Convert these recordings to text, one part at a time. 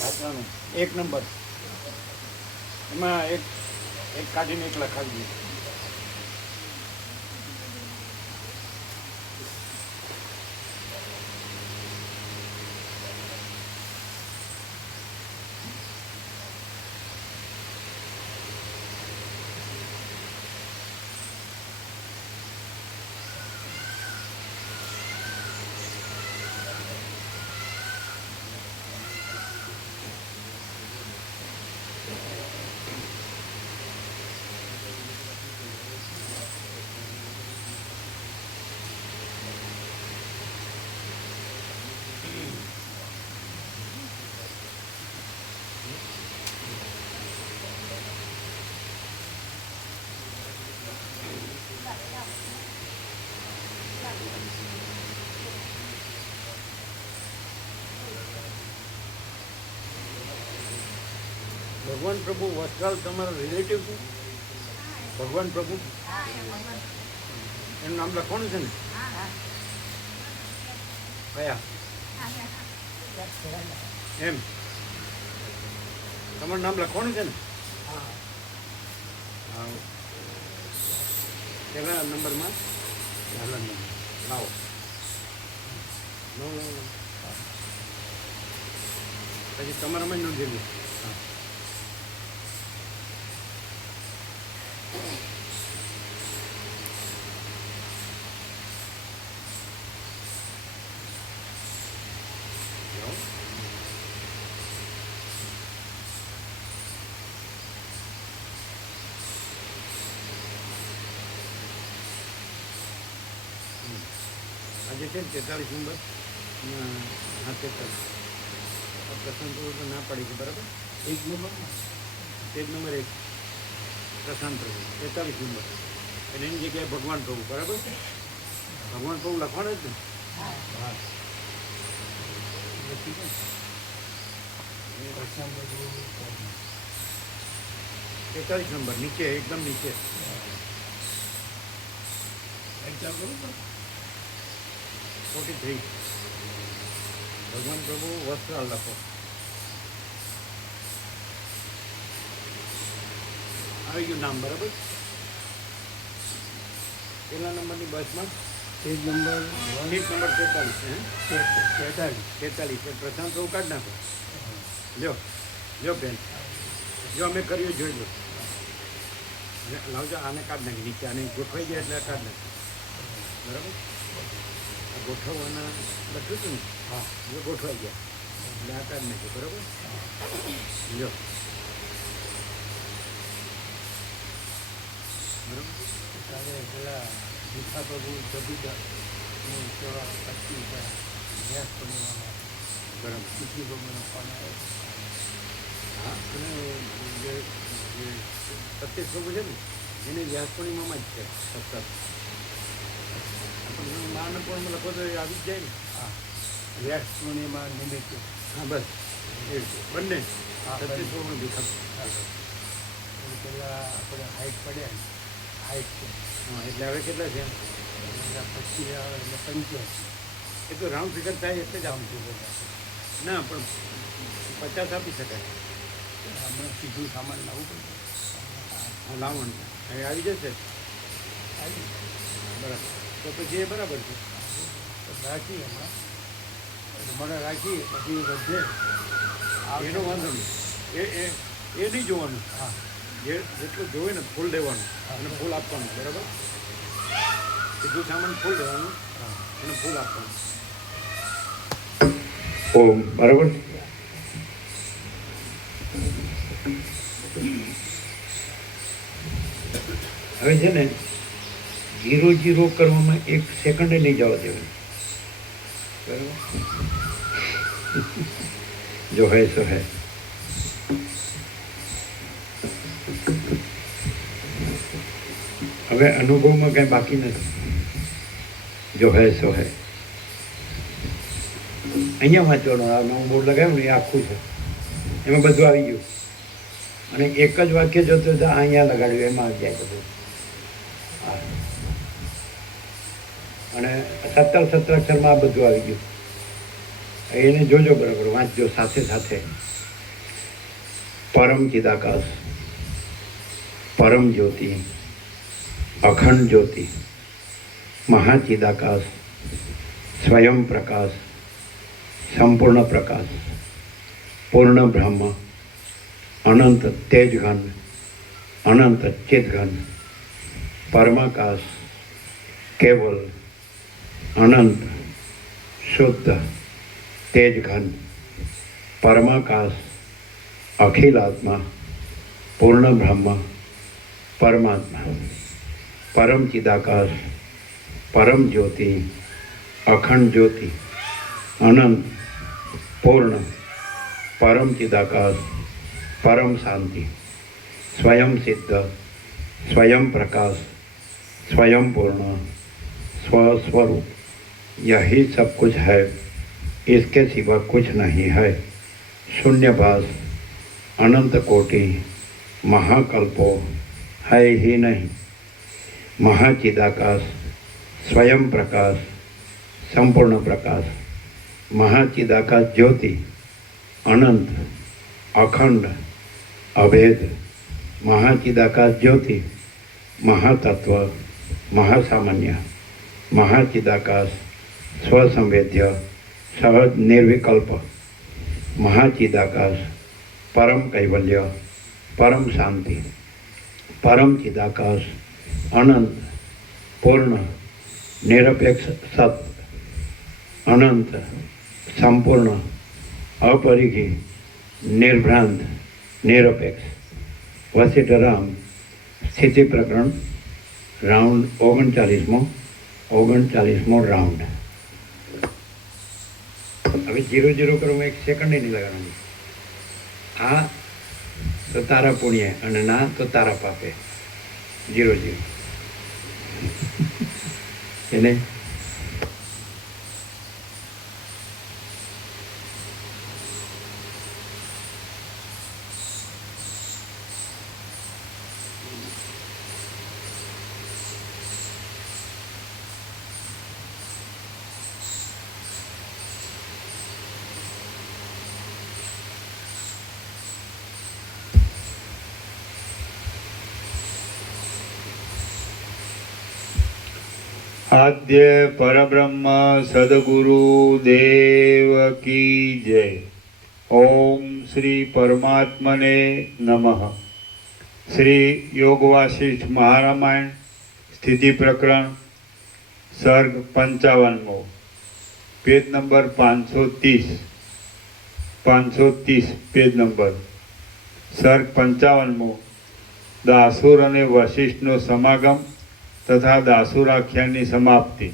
ભાતરાનું 1 number. એમાં એક કાઢીને એક લખાવી દઈએ. ભગવાન પ્રભુ વસ્ત્રાલ તમારા રિલેટિવ છે? ભગવાન પ્રભુ એનું નામ લખવાનું છે ને? કયા એમ તમારું નામ લખવાનું છે ને? હા, પહેલા નંબરમાં લાવો. પછી તમારામાં જ નોંધી લો. આજે છે ને 43 નંબર. હા, 43 પ્રશાંત પ્રભુ તો ના પડી છે, બરાબર? 1 નંબર, પેજ નંબર 1 પ્રશાંત પ્રભુ 43 નંબર. અને એની જગ્યાએ ભગવાન પ્રભુ, બરાબર? ભગવાન પ્રભુ લખવાનું જ ને? હા. 43 નંબર નીચે, એકદમ નીચે. એક્ઝામ 43 ભગવાન પ્રભુ વસ્ત્રાલ લખો. આવી ગયું નામ, બરાબર? પહેલા નંબરની બસમાં પેજ નંબર 43 પ્રશાંત પ્રભુ કાઢ નાખો. લ્યો બેન, જો અમે કર્યું જોઈ લો. લાવજો, આને કાઢ નાખી નીચે. આને ગોઠવાઈ ગયા એટલે કાઢ નાખી, બરાબર? આ ગોઠવવાના લખ્યું હતું ને? હા, જો ગોઠવાઈ ગયા એટલે આ કાઢ નાખ્યું, બરાબર? લ્યો, બરાબર? પેલા ભીખા પ્રભુ જબીદાની સેવા કરતી વ્યાસ પૂર્ણિમામાં, બરાબર? ભીખી પ્રભુનો ફોન આવ્યો. હા, અને જે 27 પ્રભુ છે ને એને વ્યાસ પૂર્ણિમામાં જ છે સતત. નાનપણમાં લખો તો આવી જ જાય ને. હા, વ્યાસ પૂર્ણિમા નિમિત્તે. હા, બસ એ બંને 27 પ્રભુ ભીખા. પહેલાં આપણે હાઈટ પડ્યા ને, હાઈટ છે. હા, એટલે હવે કેટલા છે? 25 આવે એટલે 85. એ તો રાઉન્ડ ફિગર થાય એટલે જ રાઉન્ડ ફિગર. ના, પણ 50 આપી શકાય. હમણાં સીધું સામાન લાવવું પડે. હા, લાવવાનું હવે આવી જશે. બરાબર, તો પછી એ બરાબર છે. રાખીએ હમણાં, મને રાખીએ પછી વધે એનો વાંધો નહીં. એ નહીં જોવાનું. હા, જેટલું જોવે ને ફૂલ દેવાનું અને ફૂલ આપવાનું, બરાબર? સીધું સામાન ફૂલ દેવાનું અને ફૂલ આપવાનું. ઓમ, બરાબર? હવે છે ને 0-0 કરવામાં 1 સેકન્ડે નહીં જવા દેવાનું, બરાબર? જો હૈ સો હૈ. હવે અનુભવમાં કંઈ બાકી નથી. જો હૈ સો હૈ. અહીંયા વાંચવાનું. આ હું બોર્ડ લગાવ્યું ને એ આખું છે, એમાં બધું આવી ગયું. અને એક જ વાક્ય જોતું તો અહીંયા લગાડ્યું, એમાં આવી જાય બધું. અને 17 અક્ષરમાં આ બધું આવી ગયું. એને જોજો, બરાબર? વાંચજો સાથે સાથે. परम चिदाकाश, परम ज्योति, अखंड ज्योति, महाचिदाकाश, स्वयं प्रकाश, संपूर्ण प्रकाश, पूर्ण ब्रह्म, अनंत तेज घन, अनंत चित घन, परमाकाश, केवल अनंत शुद्ध तेज घन, परमाकाश, अखिल आत्मा, पूर्ण ब्रह्म, परमात्मा, परम चिदाकाश, परम ज्योति, अखंड ज्योति, अनंत पूर्ण, परम चिदाकाश, परम शांति, स्वयं सिद्ध, स्वयं प्रकाश, स्वयं पूर्ण, स्वस्वरूप, यही सब कुछ है, इसके सिवा कुछ नहीं है। शून्यभास, अनंत कोटि, महाकल्पो है ही नहीं। महाचिदाकाश, स्वयं प्रकाश, संपूर्ण प्रकाश, महाचिदाकाश ज्योति, अनंत, अखंड, अभेद, महाचिदाकाश ज्योति, महातत्व, महासामान्य, महाचिदाकाश, स्वसंवेद्य, सहज निर्विकल्प, महाचिदाकाश, परम कैवल्य, परम शांति, परम चिदाकाश, अनंत, पूर्ण, निरपेक्ष सत्य, अनंत, संपूर्ण, अपरिघी, निर्भ्रांत, निरपेक्ष। वशिष्ठ राम स्थिति प्रकरण राउंड 39मो राउंड। હવે 0-0 કરવામાં 1 સેકન્ડ નહીં લગાડવાની. આ તો તારા પુણ્ય અને ના તો તારા પાપે. 0-0 એને आद्य परब्रह्म सद्गुरु देव की जय। ओम श्री परमात्मने नमः। श्री योग वासिष्ठ महारामायण स्थिति प्रकरण सर्ग 55मो, पेज नंबर 530 पेज नंबर। सर्ग 55मो, दासुर अने वशिष्ठनो समागम तथा दासुराख्यानની સમાપ્તિ।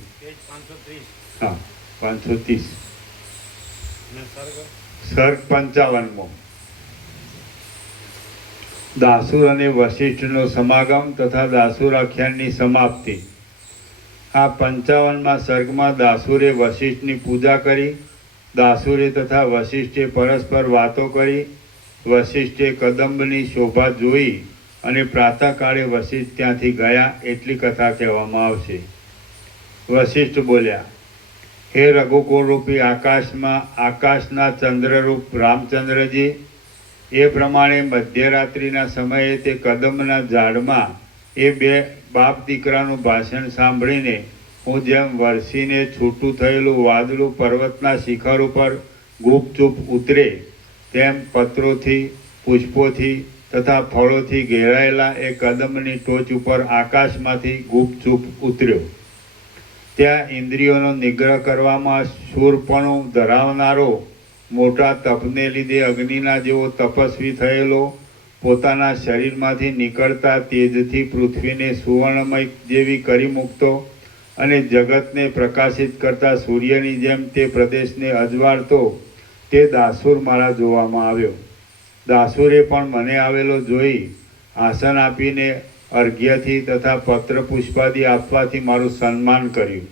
हाँ 530 सर्ग 55मो, દાસુર અને વશિષ્ઠનો સમાગમ તથા દાસુરાખ્યાનની સમાપ્તિ। આ 55મા સર્ગમાં દાસુરે વશિષ્ઠની પૂજા કરી, દાસુરે તથા વશિષ્ઠે પરસ્પર વાતો કરી, વશિષ્ઠે કદંબની શોભા જોઈ અને પ્રાતઃકાળે વશિષ્ઠ ત્યાંથી ગયા એટલી કથા કહેવામાં આવશે। વશિષ્ઠ બોલ્યા, હે રઘુકુળરૂપી આકાશના ચંદ્રરૂપ રામચંદ્રજી, એ પ્રમાણે મધ્યરાત્રિના સમયે તે કદંબના ઝાડમાં એ બે બાપ દીકરાનું ભાષણ સાંભળીને હું જેમ વરસીને છૂટું થયેલું વાદળું પર્વતના શિખર ઉપર ગુપચૂપ ઉતરે, તેમ પત્રોથી, પુષ્પોથી તથા ફળોથી ઘેરાયેલા એ કદંબની ટોચ ઉપર આકાશમાંથી ગુપચૂપ ઉતર્યો। ત્યાં ઇન્દ્રિયોનો નિગ્રહ કરવામાં શૂરપણું ધરાવનારો, મોટા તપને લીધે અગ્નિના જેવો તપસ્વી થયેલો, પોતાના શરીરમાંથી નીકળતા તેજથી પૃથ્વીને સુવર્ણમય જેવી કરી મૂકતો અને જગતને પ્રકાશિત કરતા સૂર્યની જેમ તે પ્રદેશને અજવાળતો તે દાસુર મારા જોવામાં આવ્યો। દાસુરે પણ મને આવેલો જોઈ આસન આપીને અર્ઘ્યથી તથા પત્ર પુષ્પાદિ આપવાથી મારું સન્માન કર્યું।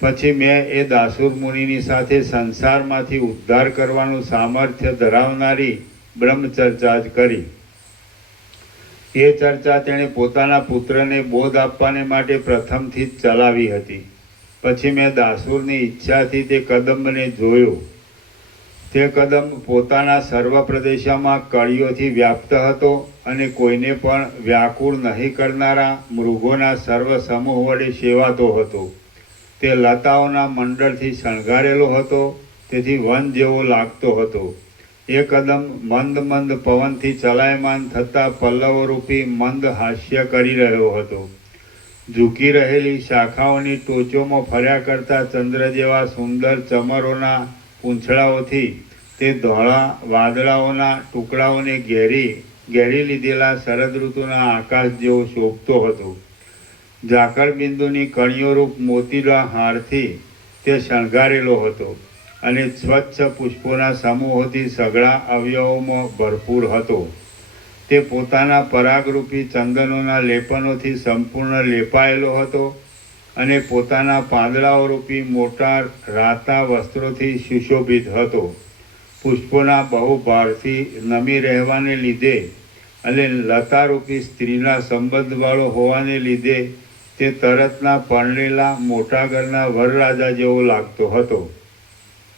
પછી મેં એ દાસુર મુનિની સાથે સંસારમાંથી ઉદ્ધાર કરવાનું સામર્થ્ય ધરાવનારી બ્રહ્મચર્ચા જ કરી। એ ચર્ચા તેણે પોતાના પુત્રને બોધ આપવાને માટે પ્રથમથી જ ચલાવી હતી। પછી મેં દાસુરની ઈચ્છાથી તે કદંબને જોયો। તે કદમ પોતાના સર્વ પ્રદેશોમાં કળીઓથી વ્યાપ્ત હતો અને કોઈને પણ વ્યાકુળ નહીં કરનારા મૃગોના સર્વ સમૂહ વડે સેવાતો હતો. તે લતાઓના મંડળથી શણગારેલો હતો, તેથી વન જેવો લાગતો હતો. એ કદમ મંદ મંદ પવનથી ચલાયમાન થતા પલ્લવરૂપી મંદ હાસ્ય કરી રહ્યો હતો. ઝૂકી રહેલી શાખાઓની ટોચોમાં ફર્યા કરતા ચંદ્ર જેવા સુંદર ચમરોના પૂંછડાઓથી તે ધોળા વાદળાઓના ટુકડાઓને ઘેરી લીધેલા શરદ ઋતુના આકાશ જેવો શોભતો હતો. ઝાકળબિંદુની કણીઓરૂપ મોતીના હારથી તે શણગારેલો હતો અને સ્વચ્છ પુષ્પોના સમૂહોથી સઘળા અવયવોમાં ભરપૂર હતો. તે પોતાના પરાગરૂપી ચંદનોના લેપનોથી સંપૂર્ણ લેપાયેલો હતો અને પોતાના પાંદડાઓરૂપી મોટા રાતા વસ્ત્રોથી સુશોભિત હતો. પુષ્પોના બહુ ભારથી નમી રહેવાને લીધે અને લતારૂપી સ્ત્રીના સંબંધવાળો હોવાને લીધે તે તરતના પરણેલા મોટા ઘરના વરરાજા જેવો લાગતો હતો.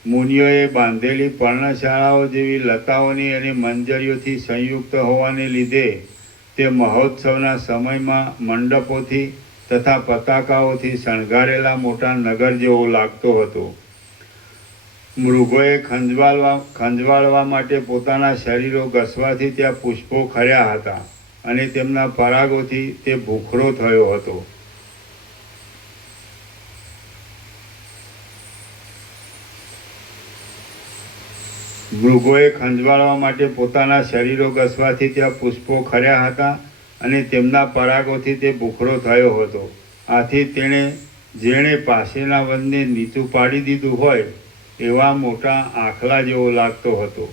મુનિઓએ બાંધેલી પર્ણશાળાઓ જેવી લતાઓની અને મંજરીઓથી સંયુક્ત હોવાને લીધે તે મહોત્સવના સમયમાં મંડપોથી તથા પતાકાઓથી શણગારેલા મોટા નગર જેવો લાગતો હતો. મૃગોએ ખંજવાળવા માટે પોતાના શરીરો ઘસવાથી ત્યાં પુષ્પો ખર્યા હતા અને તેમના પરાગોથી તે ભૂખરો થયો હતો. મૃગોએ ખંજવાળવા માટે પોતાના શરીરો ઘસવાથી ત્યાં પુષ્પો ખર્યા હતા અને તેમના પરાગોથી તે ભૂખરો થયો હતો. આથી જેણે પાસેના વનને નીચું પાડી દીધું હોય એવા મોટા આખલા જેવો લાગતો હતો.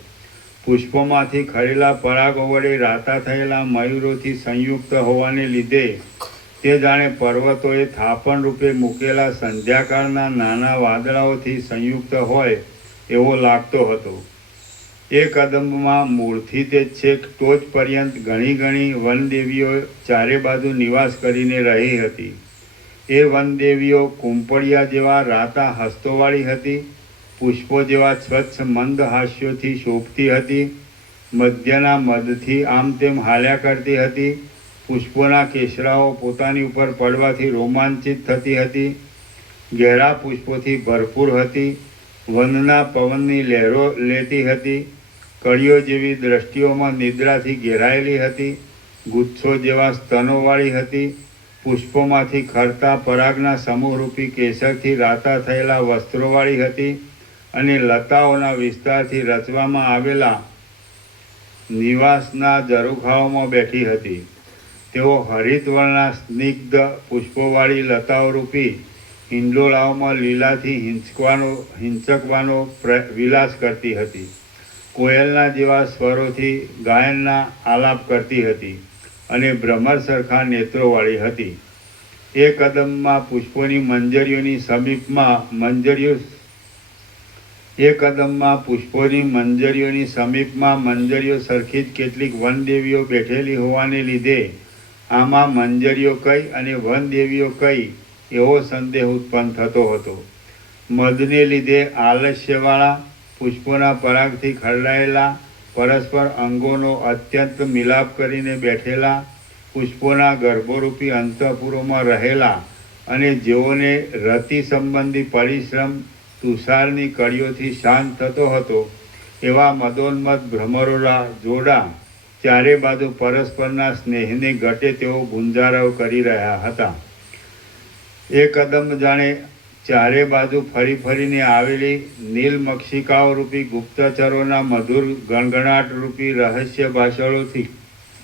પુષ્પોમાંથી ખરેલા પરાગો વડે રાતા થયેલા મયુરોથી સંયુક્ત હોવાને લીધે તે જાણે પર્વતોએ થાપણ રૂપે મૂકેલા સંધ્યાકાળના નાના વાદળાઓથી સંયુક્ત હોય એવો લાગતો હતો. એ કદંબમાં મૂળથી તે છેક ટોચ પર્યંત ઘણી ઘણી વનદેવીઓ ચારે બાજુ નિવાસ કરીને રહી હતી. એ વનદેવીઓ કુંપળિયા જેવા રાતા હસ્તોવાળી હતી, પુષ્પો જેવા સ્વચ્છ મંદ હાસ્યોથી શોભતી હતી, મધ્યના મદથી આમ તેમ હાલ્યા કરતી હતી, પુષ્પોના કેસરાઓ પોતાની ઉપર પડવાથી રોમાંચિત થતી હતી, ઘેરા પુષ્પોથી ભરપૂર હતી, વનના પવનની લહેરો લેતી હતી, કળીઓ જેવી દ્રષ્ટિઓમાં નિદ્રાથી ઘેરાયેલી હતી, ગુચ્છો જેવા સ્તનોવાળી હતી, પુષ્પોમાંથી ખરતા પરાગના સમૂહરૂપી કેસરથી રાતા થયેલા વસ્ત્રોવાળી હતી અને લતાઓના વિસ્તારથી રચવામાં આવેલા નિવાસના ઝરૂખાઓમાં બેઠી હતી. તેઓ હરિતવર્ણના સ્નિગ્ધ પુષ્પોવાળી લતાઓરૂપી હિંડોળાઓમાં લીલાથી હિંચકવાનો વિલાસ કરતી હતી. કોયલના જેવા સ્વરોથી ગાયનના આલાપ કરતી હતી અને ભ્રમર સરખા નેત્રોવાળી હતી. એ કદમમાં પુષ્પોની મંજરીઓની સમીપમાં મંજરીઓ સરખી જ કેટલીક વનદેવીઓ બેઠેલી હોવાને લીધે આમાં મંજરીઓ કઈ અને વનદેવીઓ કઈ એવો સંદેહ ઉત્પન્ન થતો હતો. મદને લીધે આલસ્યવાળા પુષ્પોના પરાગથી ખરડાયેલા પરસ્પર અંગોનો અત્યંત મિલાપ કરીને બેઠેલા પુષ્પોના ગર્ભોરૂપી અંતઃપુરોમાં રહેલા અને જેઓને રતિ સંબંધી પરિશ્રમ તુષારની કળીઓથી શાંત થતો હતો એવા મદોન્મત ભ્રમરોના જોડા ચારે બાજુ પરસ્પરના સ્નેહને ઘટે તેવો ગુંજારવ કરી રહ્યા હતા. એ કદમ જાણે ચારે બાજુ ફરી ફરીને આવેલી નીલમક્ષિકાઓ રૂપી ગુપ્તચરોના મધુર ગણગણાટ રૂપી રહસ્ય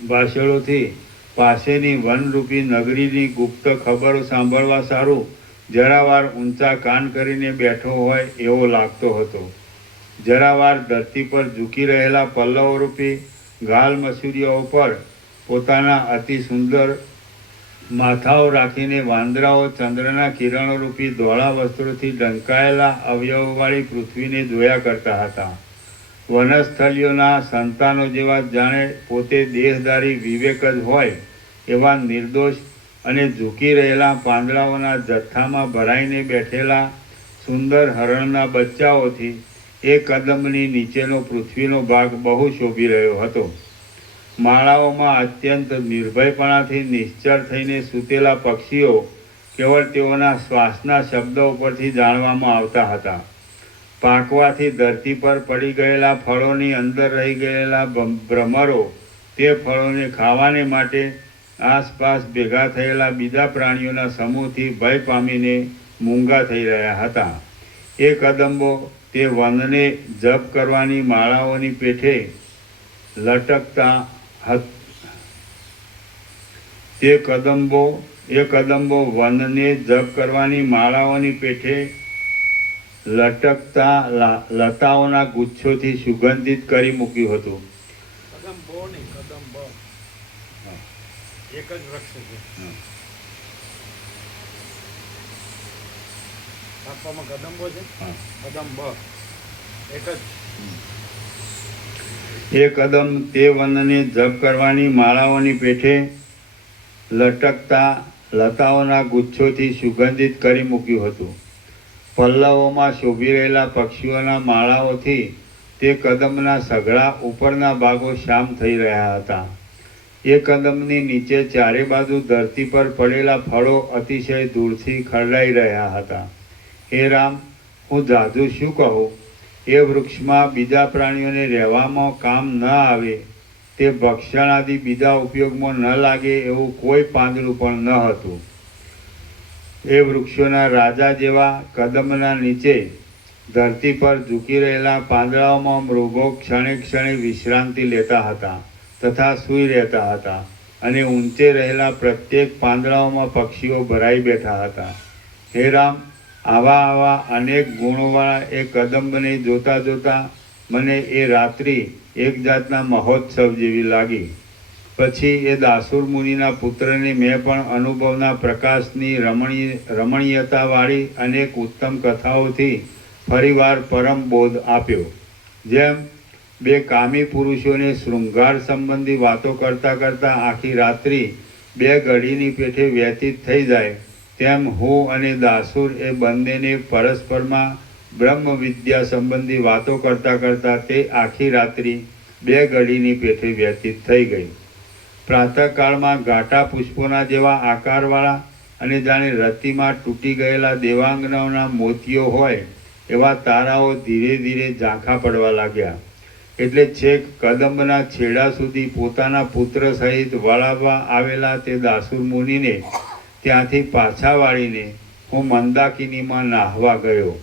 ભાષળોથી પાસેની વનરૂપી નગરીની ગુપ્ત ખબરો સાંભળવા સારું જરાવાર ઊંચા કાન કરીને બેઠો હોય એવો લાગતો હતો. જરાવાર ધરતી પર ઝૂકી રહેલા પલ્લવરૂપી ગાલ મસૂરીઓ પર પોતાના અતિ સુંદર માથાઓ રાખીને વાંદરાઓ ચંદ્રના કિરણોરૂપી ધોળા વસ્ત્રોથી ઢંકાયેલા અવયવવાળી પૃથ્વીને જોયા કરતા હતા. વનસ્થલીઓના સંતાનો જેવા જાણે પોતે દેહધારી વિવેક જ હોય એવા નિર્દોષ અને ઝૂકી રહેલા પાંદડાઓના જથ્થામાં ભરાઈને બેઠેલા સુંદર હરણના બચ્ચાઓથી એ કદમની નીચેનો પૃથ્વીનો ભાગ બહુ શોભી રહ્યો હતો. માળાઓમાં અત્યંત નિર્ભયપણાથી નિશ્ચળ થઈને સૂતેલા પક્ષીઓ કેવળ તેઓના શ્વાસના શબ્દો ઉપરથી જાણવામાં આવતા હતા. પાકવાથી ધરતી પર પડી ગયેલા ફળોની અંદર રહી ગયેલા ભ્રમરો તે ફળોને ખાવાને માટે આસપાસ ભેગા થયેલા બીજા પ્રાણીઓના સમૂહથી ભય પામીને મૂંગા થઈ રહ્યા હતા. એ કદંબો તે વનને જપ કરવાની માળાઓની પેઠે લટકતા એ કદંબો વનને જપ કરવાની માળાઓની પેઠે લટકતા લતાઓના ગુચ્છોથી સુગંધિત કરી મૂક્યું હતું. કદંબો નહીં, કદંબ એક જ વૃક્ષ છે. આપવામાં કદંબો છે, કદંબ એક જ. એ કદમ તે વનને જપ કરવાની માળાઓની પેઠે લટકતા લતાઓના ગુચ્છોથી સુગંધિત કરી મૂક્યું હતું. પલ્લવોમાં શોભી રહેલા પક્ષીઓના માળાઓથી તે કદમના સઘળા ઉપરના ભાગો શામ થઈ રહ્યા હતા. એ કદમની નીચે ચારે બાજુ ધરતી પર પડેલા ફળો અતિશય દૂરથી ખરડાઈ રહ્યા હતા. હે રામ, હું જાજુ શું કહું? એ વૃક્ષમાં બીજા પ્રાણીઓને રહેવામાં કામ ન આવે, તે ભક્ષણ આદિ બીજા ઉપયોગમાં ન લાગે એવું કોઈ પાંદડું પણ ન હતું. એ વૃક્ષોના રાજા જેવા કદમના નીચે ધરતી પર ઝૂકી રહેલા પાંદડાઓમાં મૃગો ક્ષણે ક્ષણે વિશ્રાંતિ લેતા હતા તથા સૂઈ રહેતા હતા, અને ઊંચે રહેલા પ્રત્યેક પાંદડાઓમાં પક્ષીઓ ભરાઈ બેઠા હતા. હે રામ, આવા અનેક ગુણોવાળા એ કદંબને જોતા જોતા મને એ રાત્રિ એક જાતના મહોત્સવ જેવી લાગી. પછી એ દાસુર મુનિના પુત્રને મેં પણ અનુભવના પ્રકાશની રમણીયતાવાળી અનેક ઉત્તમ કથાઓથી ફરીવાર પરમ બોધ આપ્યો. જેમ બે કામી પુરુષોને શૃંગાર સંબંધી વાતો કરતાં કરતાં આખી રાત્રિ બે ઘડીની પેઠે વ્યતીત થઈ જાય, તેમ હું અને દાસુર એ બંનેને પરસ્પરમાં બ્રહ્મ વિદ્યા સંબંધી વાતો કરતાં કરતાં તે આખી રાત્રિ બે ઘડીની પેઠે વ્યતીત થઈ ગઈ. પ્રાતઃકાળમાં ઘાટા પુષ્પોના જેવા આકારવાળા અને જાણે રતિમાં તૂટી ગયેલા દેવાંગનાઓના મોતીઓ હોય એવા તારાઓ ધીરે ધીરે ઝાંખા પડવા લાગ્યા. એટલે છેક કદંબના છેડા સુધી પોતાના પુત્ર સહિત વળાવવા આવેલા તે દાસુર મુનિને ત્યાંથી પાછા વાળીને હું મંદાકિનીમાં નાહવા ગયો.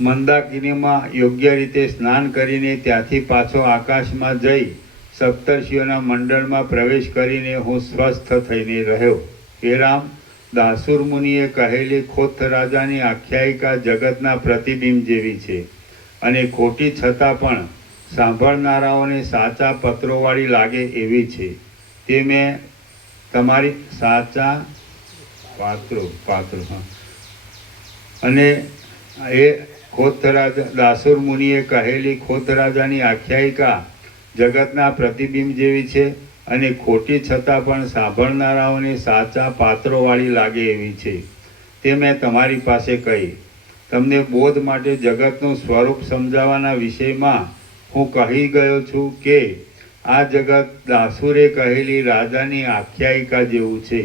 મંદાકિનીમાં યોગ્ય રીતે સ્નાન કરીને ત્યાંથી પાછો આકાશમાં જઈ સપ્તર્ષિઓના મંડળમાં પ્રવેશ કરીને હું સ્વસ્થ થઈને રહ્યો. હે રામ, દાસુર મુનિએ કહેલી ખોત રાજાની આખ્યાયિકા જગતના પ્રતિબિંબ જેવી છે અને ખોટી છતાં પણ સાંભળનારાઓને સાચા પત્રોવાળી લાગે એવી છે. તે મેં તમારી સાચા પાત્રો અને એ દાસુર મુનિએ કહેલી ખોત રાજાની આખ્યાયિકા જગતના પ્રતિબિંબ જેવી છે અને ખોટી છતાં પણ સાંભળનારાઓને સાચા પાત્રોવાળી લાગે એવી છે. તે મેં તમારી પાસે કહી. તમને બોધ માટે જગતનું સ્વરૂપ સમજાવવાના વિષયમાં હું કહી ગયો છું કે આ જગત દાસુરે કહેલી રાજાની આખ્યાયિકા જેવું છે.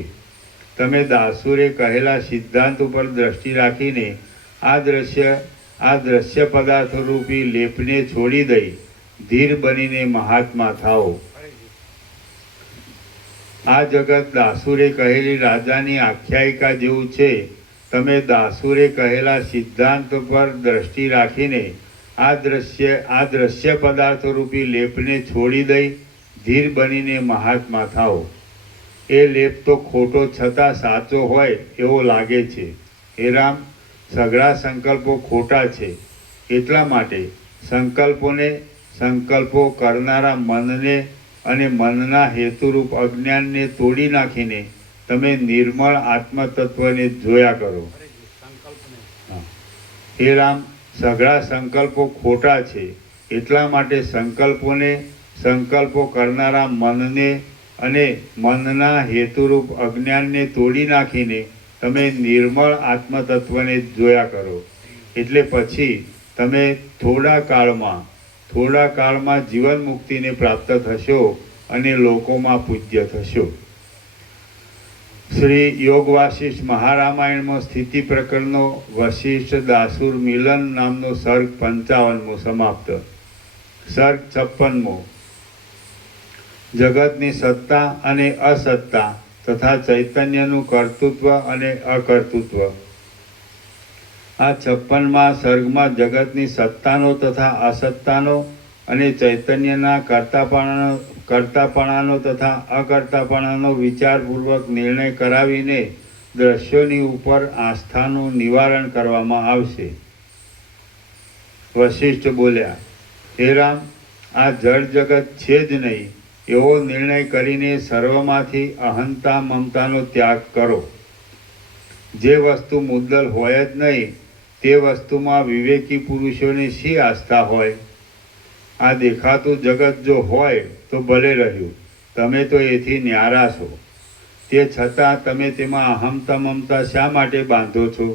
તમે દાસુરે કહેલા સિદ્ધાંત ઉપર દ્રષ્ટિ રાખીને આ દ્રશ્ય પદાર્થ રૂપી લેપને છોડી દઈ ધીર બનીને મહાત્મા થાઓ. આ જગત દાસુરે કહેલી રાજાની આખ્યાયિકા જેવું છે. તમે દાસુરે કહેલા સિદ્ધાંત પર દ્રષ્ટિ રાખીને આ દ્રશ્ય પદાર્થ રૂપી લેપને છોડી દઈ ધીર બનીને મહાત્મા થાઓ. એ લેપ તો ખોટો છતાં સાચો હોય એવો લાગે છે. હે રામ, સઘળા સંકલ્પો ખોટા છે. એટલા માટે સંકલ્પો કરનારા મનને અને મનના હેતુરૂપ અજ્ઞાનને તોડી નાખીને તમે નિર્મળ આત્મતત્વને જોયા કરો. હે રામ, સઘળા સંકલ્પો ખોટા છે. એટલા માટે સંકલ્પો કરનારા મનને અને મનના હેતુરૂપ અજ્ઞાનને તોડી નાખીને તમે નિર્મળ આત્મતત્વને જોયા કરો. એટલે પછી તમે થોડા કાળમાં જીવન મુક્તિને પ્રાપ્ત થશો અને લોકોમાં પૂજ્ય થશો. શ્રી યોગ વાસિષ્ઠ મહારામાયણમાં સ્થિતિ પ્રકરણનો વશિષ્ઠ દાસુર મિલન નામનો સર્ગ 55મો સમાપ્ત. સર્ગ 56મો. જગતની સત્તા અને અસત્તા તથા ચૈતન્યનું કર્તૃત્વ અને અકર્તૃત્વ. આ 56મા સર્ગમાં જગતની સત્તાનો તથા અસત્તાનો અને ચૈતન્યના કર્તાપણાનો તથા અકર્તાપણાનો વિચારપૂર્વક નિર્ણય કરાવીને દ્રશ્યોની ઉપર આસ્થાનું નિવારણ કરવામાં આવશે. વશિષ્ઠ બોલ્યા, હે રામ, આ જળ જગત છે જ નહીં એવો નિર્ણય કરીને સર્વમાંથી અહંતા મમતાનો ત્યાગ કરો. જે વસ્તુ મુદ્દલ હોય જ નહીં તે વસ્તુમાં વિવેકી પુરુષોને શી આસ્થા હોય? આ દેખાતું જગત જો હોય તો ભલે રહ્યું, તમે તો એથી ન્યારા છો. તે છતાં તમે તેમાં અહમતા મમતા શા માટે બાંધો છો?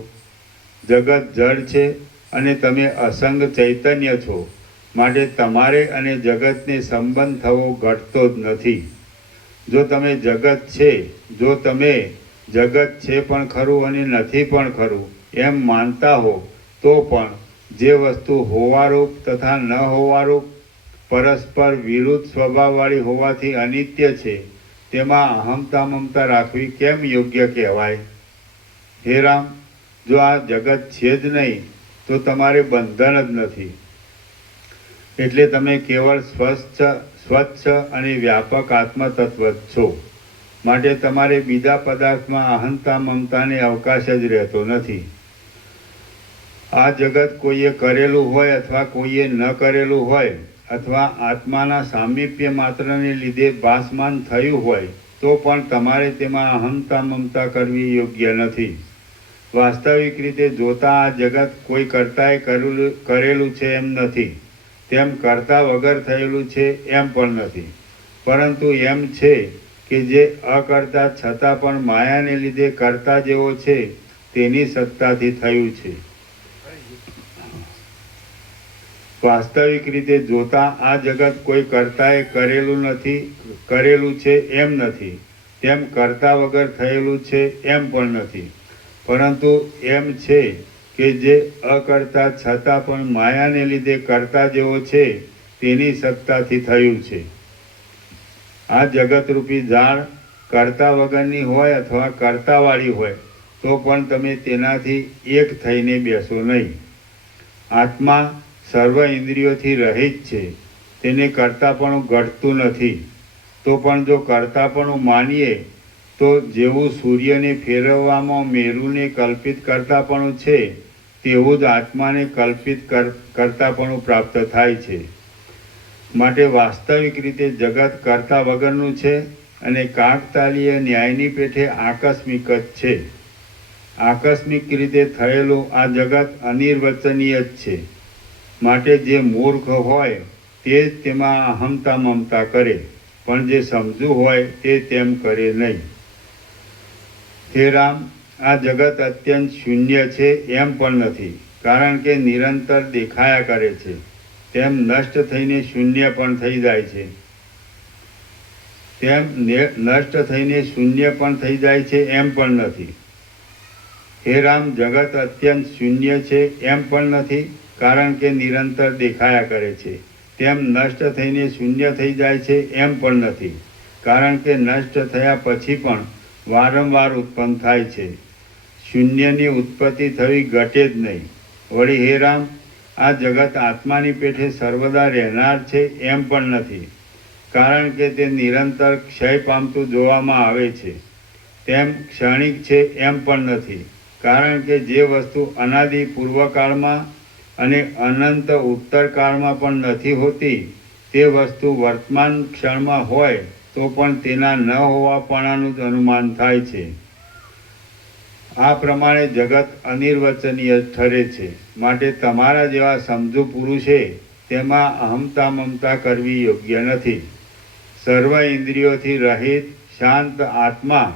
જગત જળ છે અને તમે અસંગ ચૈતન્ય છો, માટે તમારે અને જગતને સંબંધ થવો ઘટતો જ નથી. જો તમે જગત છે પણ ખરું અને નથી પણ ખરું એમ માનતા હો તો પણ જે વસ્તુ હોવારૂપ તથા ન હોવારૂપ પરસ્પર વિરુદ્ધ સ્વભાવવાળી હોવાથી અનિત્ય છે તેમાં અહમતા મમતા રાખવી કેમ યોગ્ય કહેવાય? હે રામ, જો આ જગત છે જ નહીં તો તમારે બંધન જ નથી. એટલે તમે કેવળ સ્વચ્છ અને વ્યાપક આત્મતત્વ જ છો. માટે તમારે બીજા પદાર્થમાં અહંતા મમતાને અવકાશ જ રહેતો નથી. આ જગત કોઈએ કરેલું હોય અથવા કોઈએ ન કરેલું હોય અથવા આત્માના સામીપ્ય માત્રને લીધે ભાસમાન થયું હોય તો પણ તમારે તેમાં અહંતા મમતા કરવી યોગ્ય નથી. વાસ્તવિક રીતે જોતા આ જગત કોઈ કર્તાએ કરેલું છે એમ નથી, તેમ કરતા વગર થયેલું છે એમ પણ નથી, પરંતુ એમ છે કે જે અકર્તા છતાં પણ માયાને લીધે કરતા જેવો છે તેની સત્તાથી થયું છે. વાસ્તવિક રીતે જોતા આ જગત કોઈ કર્તાએ કરેલું છે એમ નથી, તેમ કરતા વગર થયેલું છે એમ પણ નથી, પરંતુ એમ છે કે જે અકર્તા છતાં પણ માયાને લીધે કરતા જેવો છે તેની સત્તાથી થયું છે. આ જગતરૂપી ઝાડ કરતા વગરની હોય અથવા કરતાવાળી હોય તો પણ તમે તેનાથી એક થઈને બેસો નહીં. આત્મા સર્વ ઇન્દ્રિયોથી રહિત છે, તેને કરતાપણું ઘટતું નથી. તો પણ જો કરતાપણું માનીએ તો જેવું સૂર્યને ફેરવવામાં મેરુને કલ્પિત કરતાપણું છે તેવું જ આત્માને કલ્પિત કરતાપણું પ્રાપ્ત થાય છે. માટે વાસ્તવિક રીતે જગત કરતા વગરનું છે અને કાકતાલીય ન્યાયની પેઠે આકસ્મિક જ છે. આકસ્મિક રીતે થયેલું આ જગત અનિર્વચનીય જ છે. માટે જે મૂર્ખ હોય તે જ તેમાં અહમતા મમતા કરે, પણ જે સમજુ હોય તે તેમ કરે નહીં. હે રામ, આ જગત અત્યંત શૂન્ય છે એમ પણ નથી, કારણ કે નિરંતર દેખાયા કરે છે. તેમ નષ્ટ થઈને શૂન્ય પણ થઈ જાય છે. એમ પણ નથી. હે રામ, જગત અત્યંત શૂન્ય છે એમ પણ નથી, કારણ કે નિરંતર દેખાયા કરે છે. તેમ નષ્ટ થઈને શૂન્ય થઈ જાય છે એમ પણ નથી, કારણ કે નષ્ટ થયા પછી પણ વારંવાર ઉત્પન્ન થાય છે. શૂન્યની ઉત્પત્તિ થવી ઘટે જ નહીં. વળી હે રામ, આ જગત આત્માની પેઠે સર્વદા રહેનાર છે એમ પણ નથી, કારણ કે તે નિરંતર ક્ષય પામતું જોવામાં આવે છે. તેમ ક્ષણિક છે એમ પણ નથી, કારણ કે જે વસ્તુ અનાદિ પૂર્વકાળમાં અને અનંત ઉત્તરકાળમાં પણ નથી હોતી તે વસ્તુ વર્તમાન ક્ષણમાં હોય તો પણ તેના ન હોવાપણાનું જ અનુમાન થાય છે. આ પ્રમાણે જગત અનિર્વચનીય ઠરે છે. માટે તમારા જેવા સમજુ પુરુષે તેમાં અહમતા મમતા કરવી યોગ્ય નથી. સર્વ ઇન્દ્રિયોથી રહિત શાંત આત્મા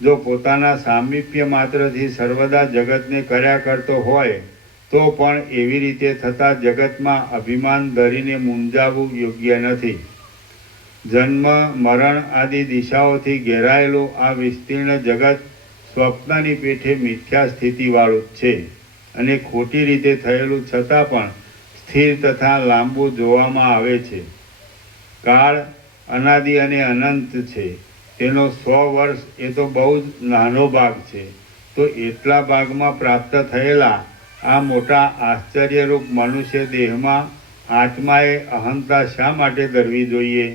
જો પોતાના સામીપ્ય માત્રથી સર્વદા જગતને કર્યા કરતો હોય તો પણ એવી રીતે થતા જગતમાં અભિમાન ધરીને મૂંઝાવવું યોગ્ય નથી. જન્મ મરણ આદિ દિશાઓથી ઘેરાયેલું આ વિસ્તીર્ણ જગત સ્વપ્નની પેઠે મિથ્યા સ્થિતિવાળું જ છે અને ખોટી રીતે થયેલું છતાં પણ સ્થિર તથા લાંબુ જોવામાં આવે છે. કાળ અનાદિ અને અનંત છે. તેનો 100 વર્ષ એ તો બહુ જ નાનો ભાગ છે. તો એટલા ભાગમાં પ્રાપ્ત થયેલા આ મોટા આશ્ચર્યરૂપ મનુષ્ય દેહમાં આત્માએ અહંતા શા માટે ધરવી જોઈએ?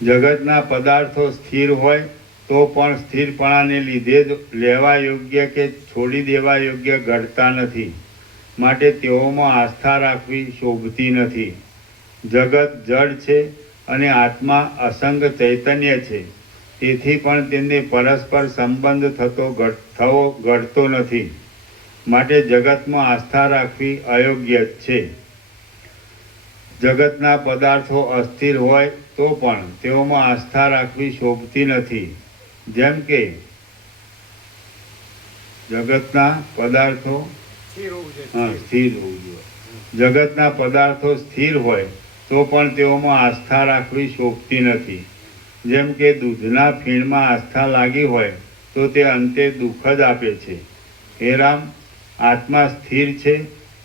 જગતના પદાર્થો સ્થિર હોય તો પણ સ્થિરપણાને લીધે જ લેવા યોગ્ય કે છોડી દેવા યોગ્ય ઘડતા નથી. માટે તેઓમાં આસ્થા રાખવી શોભતી નથી. જગત જડ છે અને આત્મા અસંગ ચૈતન્ય છે. તેથી પણ તેમને પરસ્પર સંબંધ થવો ઘડતો નથી. માટે જગતમાં આસ્થા રાખવી અયોગ્ય જ છે. જગતના પદાર્થો અસ્થિર હોય તો પણ તેઓમાં આસ્થા રાખવી શોભતી નથી. જેમ કે જગતના પદાર્થો સ્થિર હોવું જોઈએ. સ્થિર હોવું જોઈએ. જગતના પદાર્થો સ્થિર હોય તો પણ તેઓમાં આસ્થા રાખવી શોભતી નથી. જેમ કે દૂધના ફીણમાં આસ્થા લાગી હોય તો તે અંતે દુઃખ જ આપે છે. હે રામ, આત્મા સ્થિર છે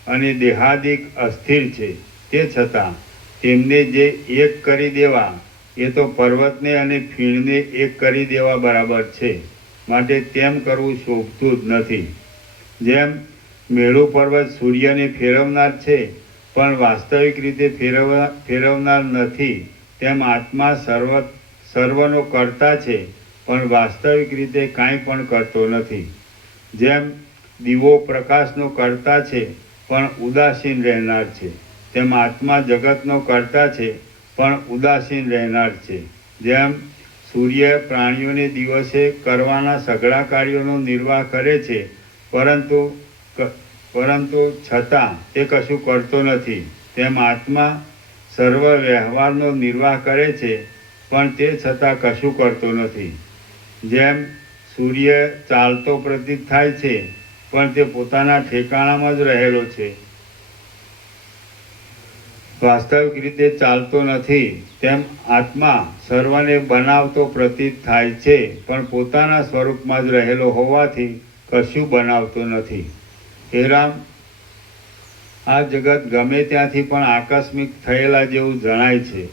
અને દેહાદિક અસ્થિર છે. તે છતાં તેમને જે એક કરી દેવા એ તો પર્વતને અને ફીણને એક કરી દેવા બરાબર છે. માટે તેમ કરવું શોભતું જ નથી. જેમ મેરુ પર્વત સૂર્યને ફેરવનાર છે પણ વાસ્તવિક રીતે ફેરવનાર નથી, તેમ આત્મા સર્વનો કર્તા છે પણ વાસ્તવિક રીતે કાંઈ પણ કરતો નથી. જેમ દીવો પ્રકાશનો કર્તા છે પણ ઉદાસીન રહેનાર છે, તેમ આત્મા જગતનો કર્તા છે પણ ઉદાસીન રહેનાર છે. જેમ સૂર્ય પ્રાણીઓને દિવસે કરવાના સઘળા કાર્યોનો નિર્વાહ કરે છે પરંતુ છતાં તે કશું કરતો નથી, તેમ આત્મા સર્વ વ્યવહારનો નિર્વાહ કરે છે પણ તે છતાં કશું કરતો નથી. જેમ સૂર્ય ચાલતો પ્રતીત થાય છે પણ તે પોતાના ઠેકાણામાં જ રહેલો છે, વાસ્તવિક રીતે ચાલતો નથી, તેમ આત્મા સર્વને બનાવતો પ્રતીત થાય છે પણ પોતાના સ્વરૂપમાં જ રહેલો હોવાથી કશું બનાવતો નથી. હે રામ, આ જગત ગમે ત્યાંથી પણ આકસ્મિક થયેલા જેવું જણાય છે.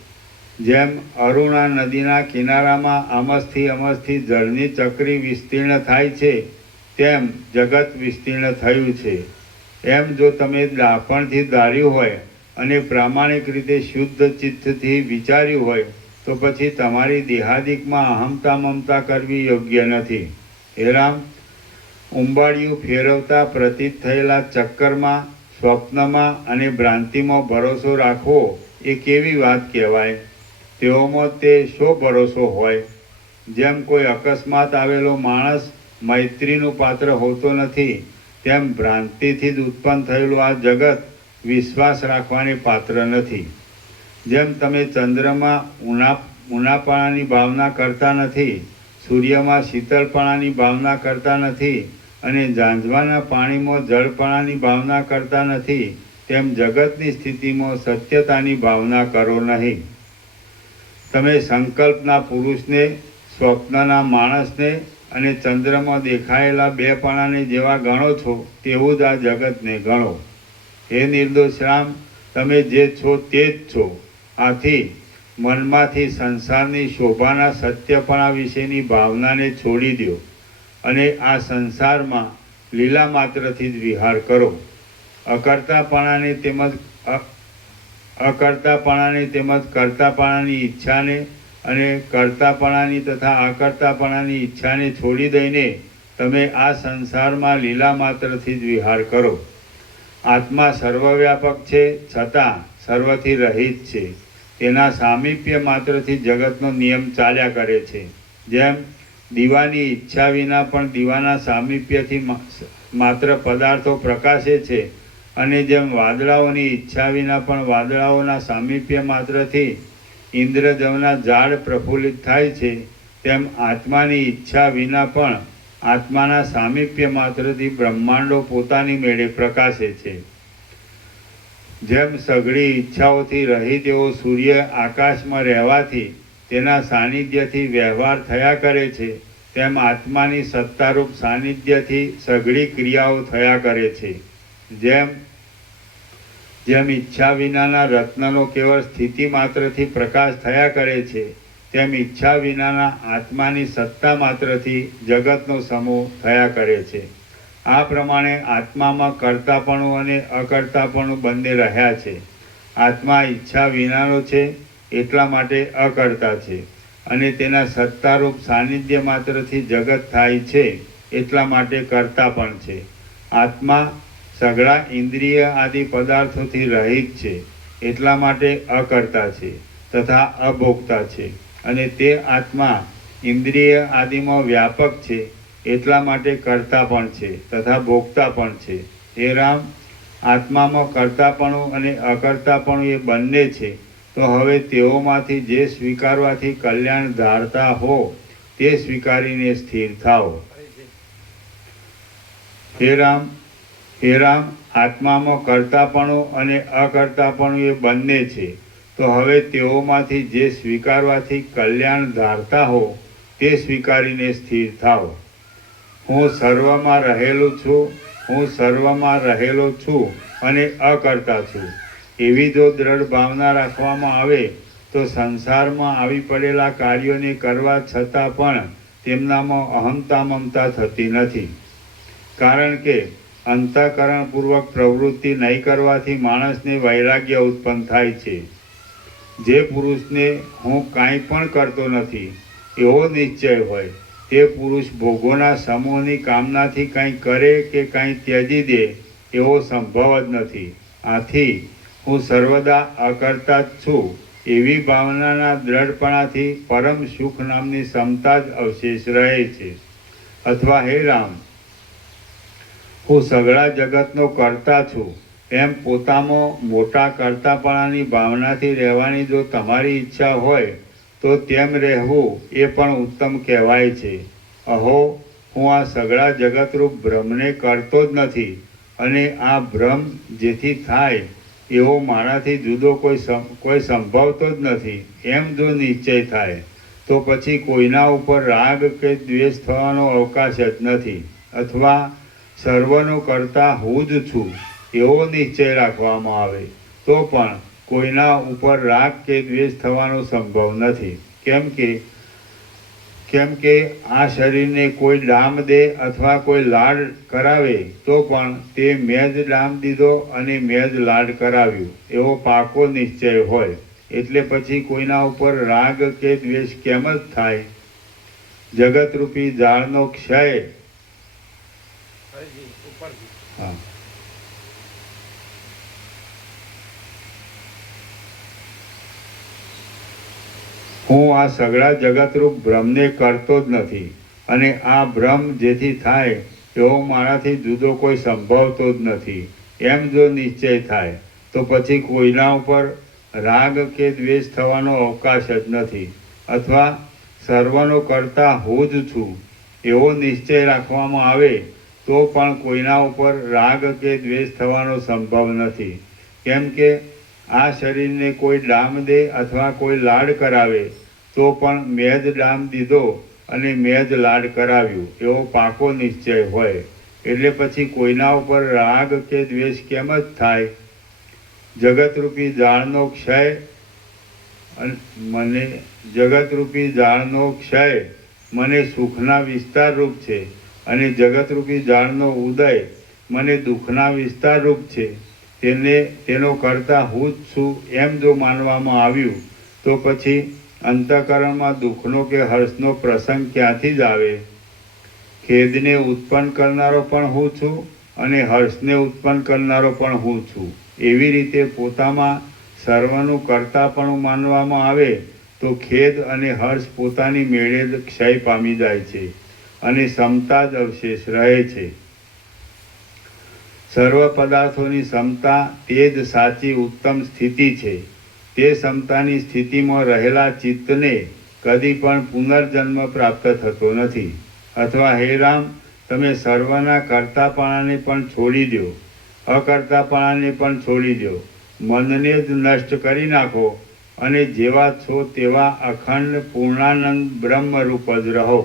જેમ અરુણા નદીના કિનારામાં અમસ્થી જળની ચક્રી વિસ્તીર્ણ થાય છે તેમ જગત વિસ્તીર્ણ થયું છે. એમ જો તમે દાપણથી ધાર્યું હોય અને પ્રામાણિક રીતે શુદ્ધ ચિત્તથી વિચાર્યું હોય તો પછી તમારી દેહાદિકમાં અહમતા મમતા કરવી યોગ્ય નથી. હે રામ, ઉંબાડિયું ફેરવતા પ્રતીત થયેલા ચક્કરમાં, સ્વપ્નમાં અને ભ્રાંતિમાં ભરોસો રાખવો એ કેવી વાત કહેવાય? તેઓમાં તે શો ભરોસો હોય? જેમ કોઈ અકસ્માત આવેલો માણસ મૈત્રીનું પાત્ર હોતો નથી, તેમ ભ્રાંતિથી જ ઉત્પન્ન થયેલું આ જગત વિશ્વાસ રાખવાને પાત્ર નથી. જેમ તમે ચંદ્રમાં ઉનાપણાની ભાવના કરતા નથી, સૂર્યમાં શીતળપણાની ભાવના કરતા નથી અને ઝાંઝવાના પાણીમાં જળપણાની ભાવના કરતા નથી, તેમ જગતની સ્થિતિમાં સત્યતાની ભાવના કરો નહીં. તમે સંકલ્પના પુરુષને, સ્વપ્નના માણસને અને ચંદ્રમાં દેખાયેલા બેપણાને જેવા ગણો છો તેવું જ આ જગતને ગણો. હે નિર્દોષ રામ, તમે જે છો તે જ છો. આથી મનમાંથી સંસારની શોભાના સત્યપણા વિશેની ભાવનાને છોડી દો અને આ સંસારમાં લીલા માત્રથી જ વિહાર કરો. અકર્તાપણાને તેમજ કર્તાપણાની ઈચ્છાને અને કર્તાપણાની તથા અકર્તાપણાની ઈચ્છાને છોડી દઈને તમે આ સંસારમાં લીલા માત્રથી જ વિહાર કરો. આત્મા સર્વવ્યાપક છે છતાં સર્વથી રહિત છે. તેના સામીપ્ય માત્રથી જગતનો નિયમ ચાલ્યા કરે છે. જેમ દીવાની ઈચ્છા વિના પણ દીવાના સામીપ્યથી માત્ર પદાર્થો પ્રકાશે છે અને જેમ વાદળાઓની ઈચ્છા વિના પણ વાદળાઓના સામીપ્ય માત્રથી ઇન્દ્રજવના ઝાડ પ્રફુલ્લિત થાય છે, તેમ આત્માની ઈચ્છા વિના પણ આત્માના સામીપ્ય માત્રથી બ્રહ્માંડો પોતાની મેળે પ્રકાશે છે. જેમ સઘળી ઈચ્છાઓથી રહિત એવો સૂર્ય આકાશમાં રહેવાથી તેના સાનિધ્યથી વ્યવહાર થયા કરે છે, તેમ આત્માની સત્તારૂપ સાનિધ્યથી સઘળી ક્રિયાઓ થયા કરે છે. જેમ જેમ ઈચ્છા વિનાના રત્નનો કેવળ સ્થિતિ માત્રથી પ્રકાશ થયા કરે છે, તેમ ઈચ્છા વિનાના આત્માની સત્તા માત્રથી જગતનો સમૂહ થયા કરે છે. આ પ્રમાણે આત્મામાં કર્તાપણું અને અકર્તાપણું બંને રહ્યા છે. આત્મા ઈચ્છા વિનાનો છે એટલા માટે અકર્તા છે, અને તેના સત્તારૂપ સાનિધ્ય માત્રથી જગત થાય છે એટલા માટે કર્તા પણ છે. આત્મા સઘળા ઇન્દ્રિય આદિ પદાર્થોથી રહિત છે એટલા માટે અકર્તા છે તથા અભોગતા છે, અને તે આત્મા ઇન્દ્રિય આદિમાં વ્યાપક છે એટલા માટે કર્તા પણ છે તથા ભોગતા પણ છે. હે રામ, આત્મામાં કર્તાપણું અને અકર્તાપણું એ બંને છે, તો હવે તેઓમાંથી જે સ્વીકારવાથી કલ્યાણ ધારતા હો તે સ્વીકારીને સ્થિર થાઓ. હે રામ, આત્મામાં કર્તાપણું અને અકર્તાપણું એ બંને છે, તો હવે તેઓમાંથી જે સ્વીકારવાથી કલ્યાણ ધારતા હો તે સ્વીકારીને સ્થિર થાઓ. હું સર્વમાં રહેલું છું, હું સર્વમાં રહેલો છું અને અકર્તા છું, એવી જો દ્રઢ ભાવના રાખવામાં આવે તો સંસારમાં આવી પડેલા કાર્યોને કરવા છતાં પણ તેમનામાં અહંતા મમતા થતી નથી. કારણ કે અંતઃકરણપૂર્વક પ્રવૃત્તિ નહીં કરવાથી માણસને વૈરાગ્ય ઉત્પન્ન થાય છે. જે પુરુષને હું કાંઈ પણ કરતો નથી એવો નિશ્ચય હોય તે પુરુષ ભોગોના સમૂહની કામનાથી કાંઈ કરે કે કાંઈ ત્યજી દે એવો સંભવ જ નથી. આથી હું સર્વદા અકર્તા જ છું એવી ભાવનાના દ્રઢપણાથી પરમ સુખ નામની ક્ષમતા જ અવશેષ રહે છે. અથવા હે રામ, હું સઘળા જગતનો કર્તા છું એમ પોતામાં મોટા કર્તાપણાની ભાવનાથી રહેવાની જો તમારી ઈચ્છા હોય તો તેમ રહેવું એ પણ ઉત્તમ કહેવાય છે. અહો, હું આ સઘળા જગતરૂપ ભ્રમને કરતો જ નથી, અને આ ભ્રમ જેથી થાય એવો મારાથી જુદો કોઈ સંભવતો જ નથી એમ જો નિશ્ચય થાય તો પછી કોઈના ઉપર રાગ કે દ્વેષ થવાનો અવકાશ જ નથી. અથવા સર્વનો કરતા હું જ છું એવો નિશ્ચય રાખવામાં આવે તો પણ કોઈના ઉપર રાગ કે દ્વેષ થવાનો સંભવ નથી. કેમ કે આ શરીરને કોઈ ડામ દે અથવા કોઈ લાડ કરાવે તો પણ તે મેં જ ડામ દીધો અને મેં જ લાડ કરાવ્યું એવો પાકો નિશ્ચય હોય, એટલે પછી કોઈના ઉપર રાગ કે દ્વેષ કેમ જ થાય? જગતરૂપી ઝાડનો ક્ષય હા હું આ સઘળા જગતરૂપ ભ્રમને કરતો જ નથી, અને આ ભ્રમ જેથી થાય એવો મારાથી જુદો કોઈ સંભવતો જ નથી એમ જો નિશ્ચય થાય તો પછી કોઈના ઉપર રાગ કે દ્વેષ થવાનો અવકાશ જ નથી. અથવા સર્વનો કરતા હું જ છું એવો નિશ્ચય રાખવામાં આવે તો પણ કોઈના ઉપર રાગ કે દ્વેષ થવાનો સંભવ નથી. કેમ કે આ શરીરને કોઈ ડામ દે અથવા કોઈ લાડ કરાવે તો પણ મેં જ ડામ દીધો અને મેં જ લાડ કરાવ્યું એવો પાકો નિશ્ચય હોય, એટલે પછી કોઈના ઉપર રાગ કે દ્વેષ કેમ જ થાય? જગતરૂપી ઝાડનો ક્ષય મને સુખના વિસ્તાર રૂપ છે, અને જગતરૂપી ઝાડનો ઉદય મને દુઃખના વિસ્તાર રૂપ છે. તેનો કરતા હું જ છું એમ જો માનવામાં આવ્યું તો પછી અંતઃકરણમાં દુઃખનો કે હર્ષનો પ્રસંગ ક્યાંથી જ આવે? ખેદને ઉત્પન્ન કરનારો પણ હું છું અને હર્ષને ઉત્પન્ન કરનારો પણ હું છું. એવી રીતે પોતામાં સર્વનું કર્તાપણું માનવામાં આવે તો ખેદ અને હર્ષ પોતાની મેળે જ ક્ષય પામી જાય છે અને સમતા જ અવશેષ રહે છે. સર્વ પદાર્થોની સમતા તે જ સાચી ઉત્તમ સ્થિતિ છે. તે સમતાની સ્થિતિમાં રહેલા ચિત્તને કદી પણ પુનર્જન્મ પ્રાપ્ત થતો નથી. અથવા હે રામ તમે સર્વના કર્તાપણાને પણ છોડી દો, અકર્તાપણાને પણ છોડી દો, મનને જ નષ્ટ કરી નાખો અને જેવા છો તેવા અખંડ પૂર્ણાનંદ બ્રહ્મરૂપ જ રહો.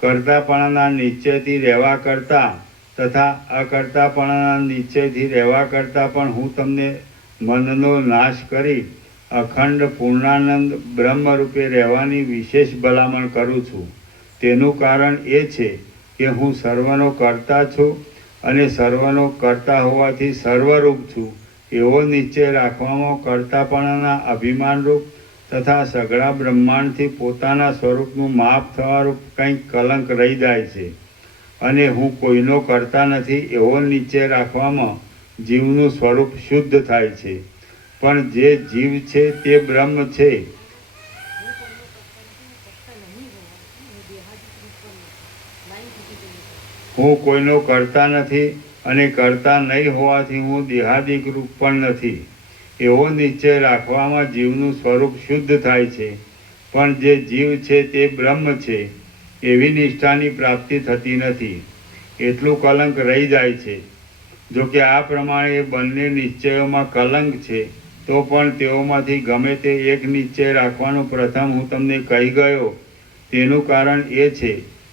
કર્તાપણાના નિશ્ચયથી રહેવા કરતાં તથા અકર્તાપણાના નિશ્ચયથી રહેવા કરતાં પણ હું તમને મનનો નાશ કરી અખંડ પૂર્ણાનંદ બ્રહ્મરૂપે રહેવાની વિશેષ ભલામણ કરું છું. તેનું કારણ એ છે કે હું સર્વનો કર્તા છું અને સર્વનો કર્તા હોવાથી સર્વરૂપ છું એવો નિશ્ચય રાખવામાં કર્તાપણાના અભિમાનરૂપ તથા સઘળા બ્રહ્માંડથી પોતાના સ્વરૂપનું માપ થવારૂપ કંઈક કલંક રહી જાય છે. અને હું કોઈનો કરતા નથી એવો નિશ્ચય રાખવામાં જીવનું સ્વરૂપ શુદ્ધ થાય છે. પણ જે જીવ છે તે બ્રહ્મ છે. હું કોઈનો કરતા નથી અને કરતા નહીં હોવાથી હું દેહાદિક રૂપ પણ નથી એવો નિશ્ચય રાખવામાં જીવનું સ્વરૂપ શુદ્ધ થાય છે. પણ જે જીવ છે તે બ્રહ્મ છે એવી નિષ્ઠાની પ્રાપ્તિ થતી નથી. એટલું કલંક રહી જાય છે. જો કે આ પ્રમાણે એ બંને નિશ્ચયોમાં કલંક છે તો પણ તેઓમાંથી ગમે તે એક નિશ્ચય રાખવાનું પ્રથમ હું તમને કહી ગયો. તેનું કારણ એ છે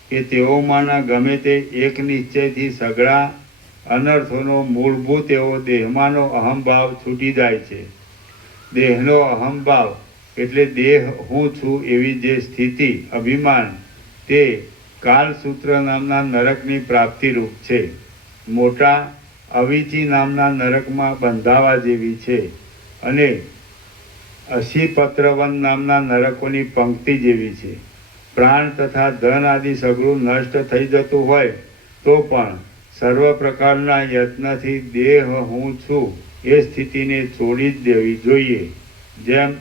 કે તેઓમાંના ગમે તે એક નિશ્ચયથી સઘળા અનર્થોનો મૂળભૂત એવો દેહમાંનો અહંભાવ છૂટી જાય છે. દેહનો અહંભાવ એટલે દેહ હું છું એવી જે સ્થિતિ અભિમાન તે કાલસૂત્ર નામના નરકની પ્રાપ્તિરૂપ છે. મોટા અવિચી નામના નરકમાં બંધાવા જેવી છે અને અશીપત્રવન નામના નરકોની પંક્તિ જેવી છે. પ્રાણ તથા ધન આદિ સગળું નષ્ટ થઈ જતું હોય તો પણ સર્વ પ્રકારના યત્નથી દેહ હું છું એ સ્થિતિને છોડી જ દેવી જોઈએ. જેમ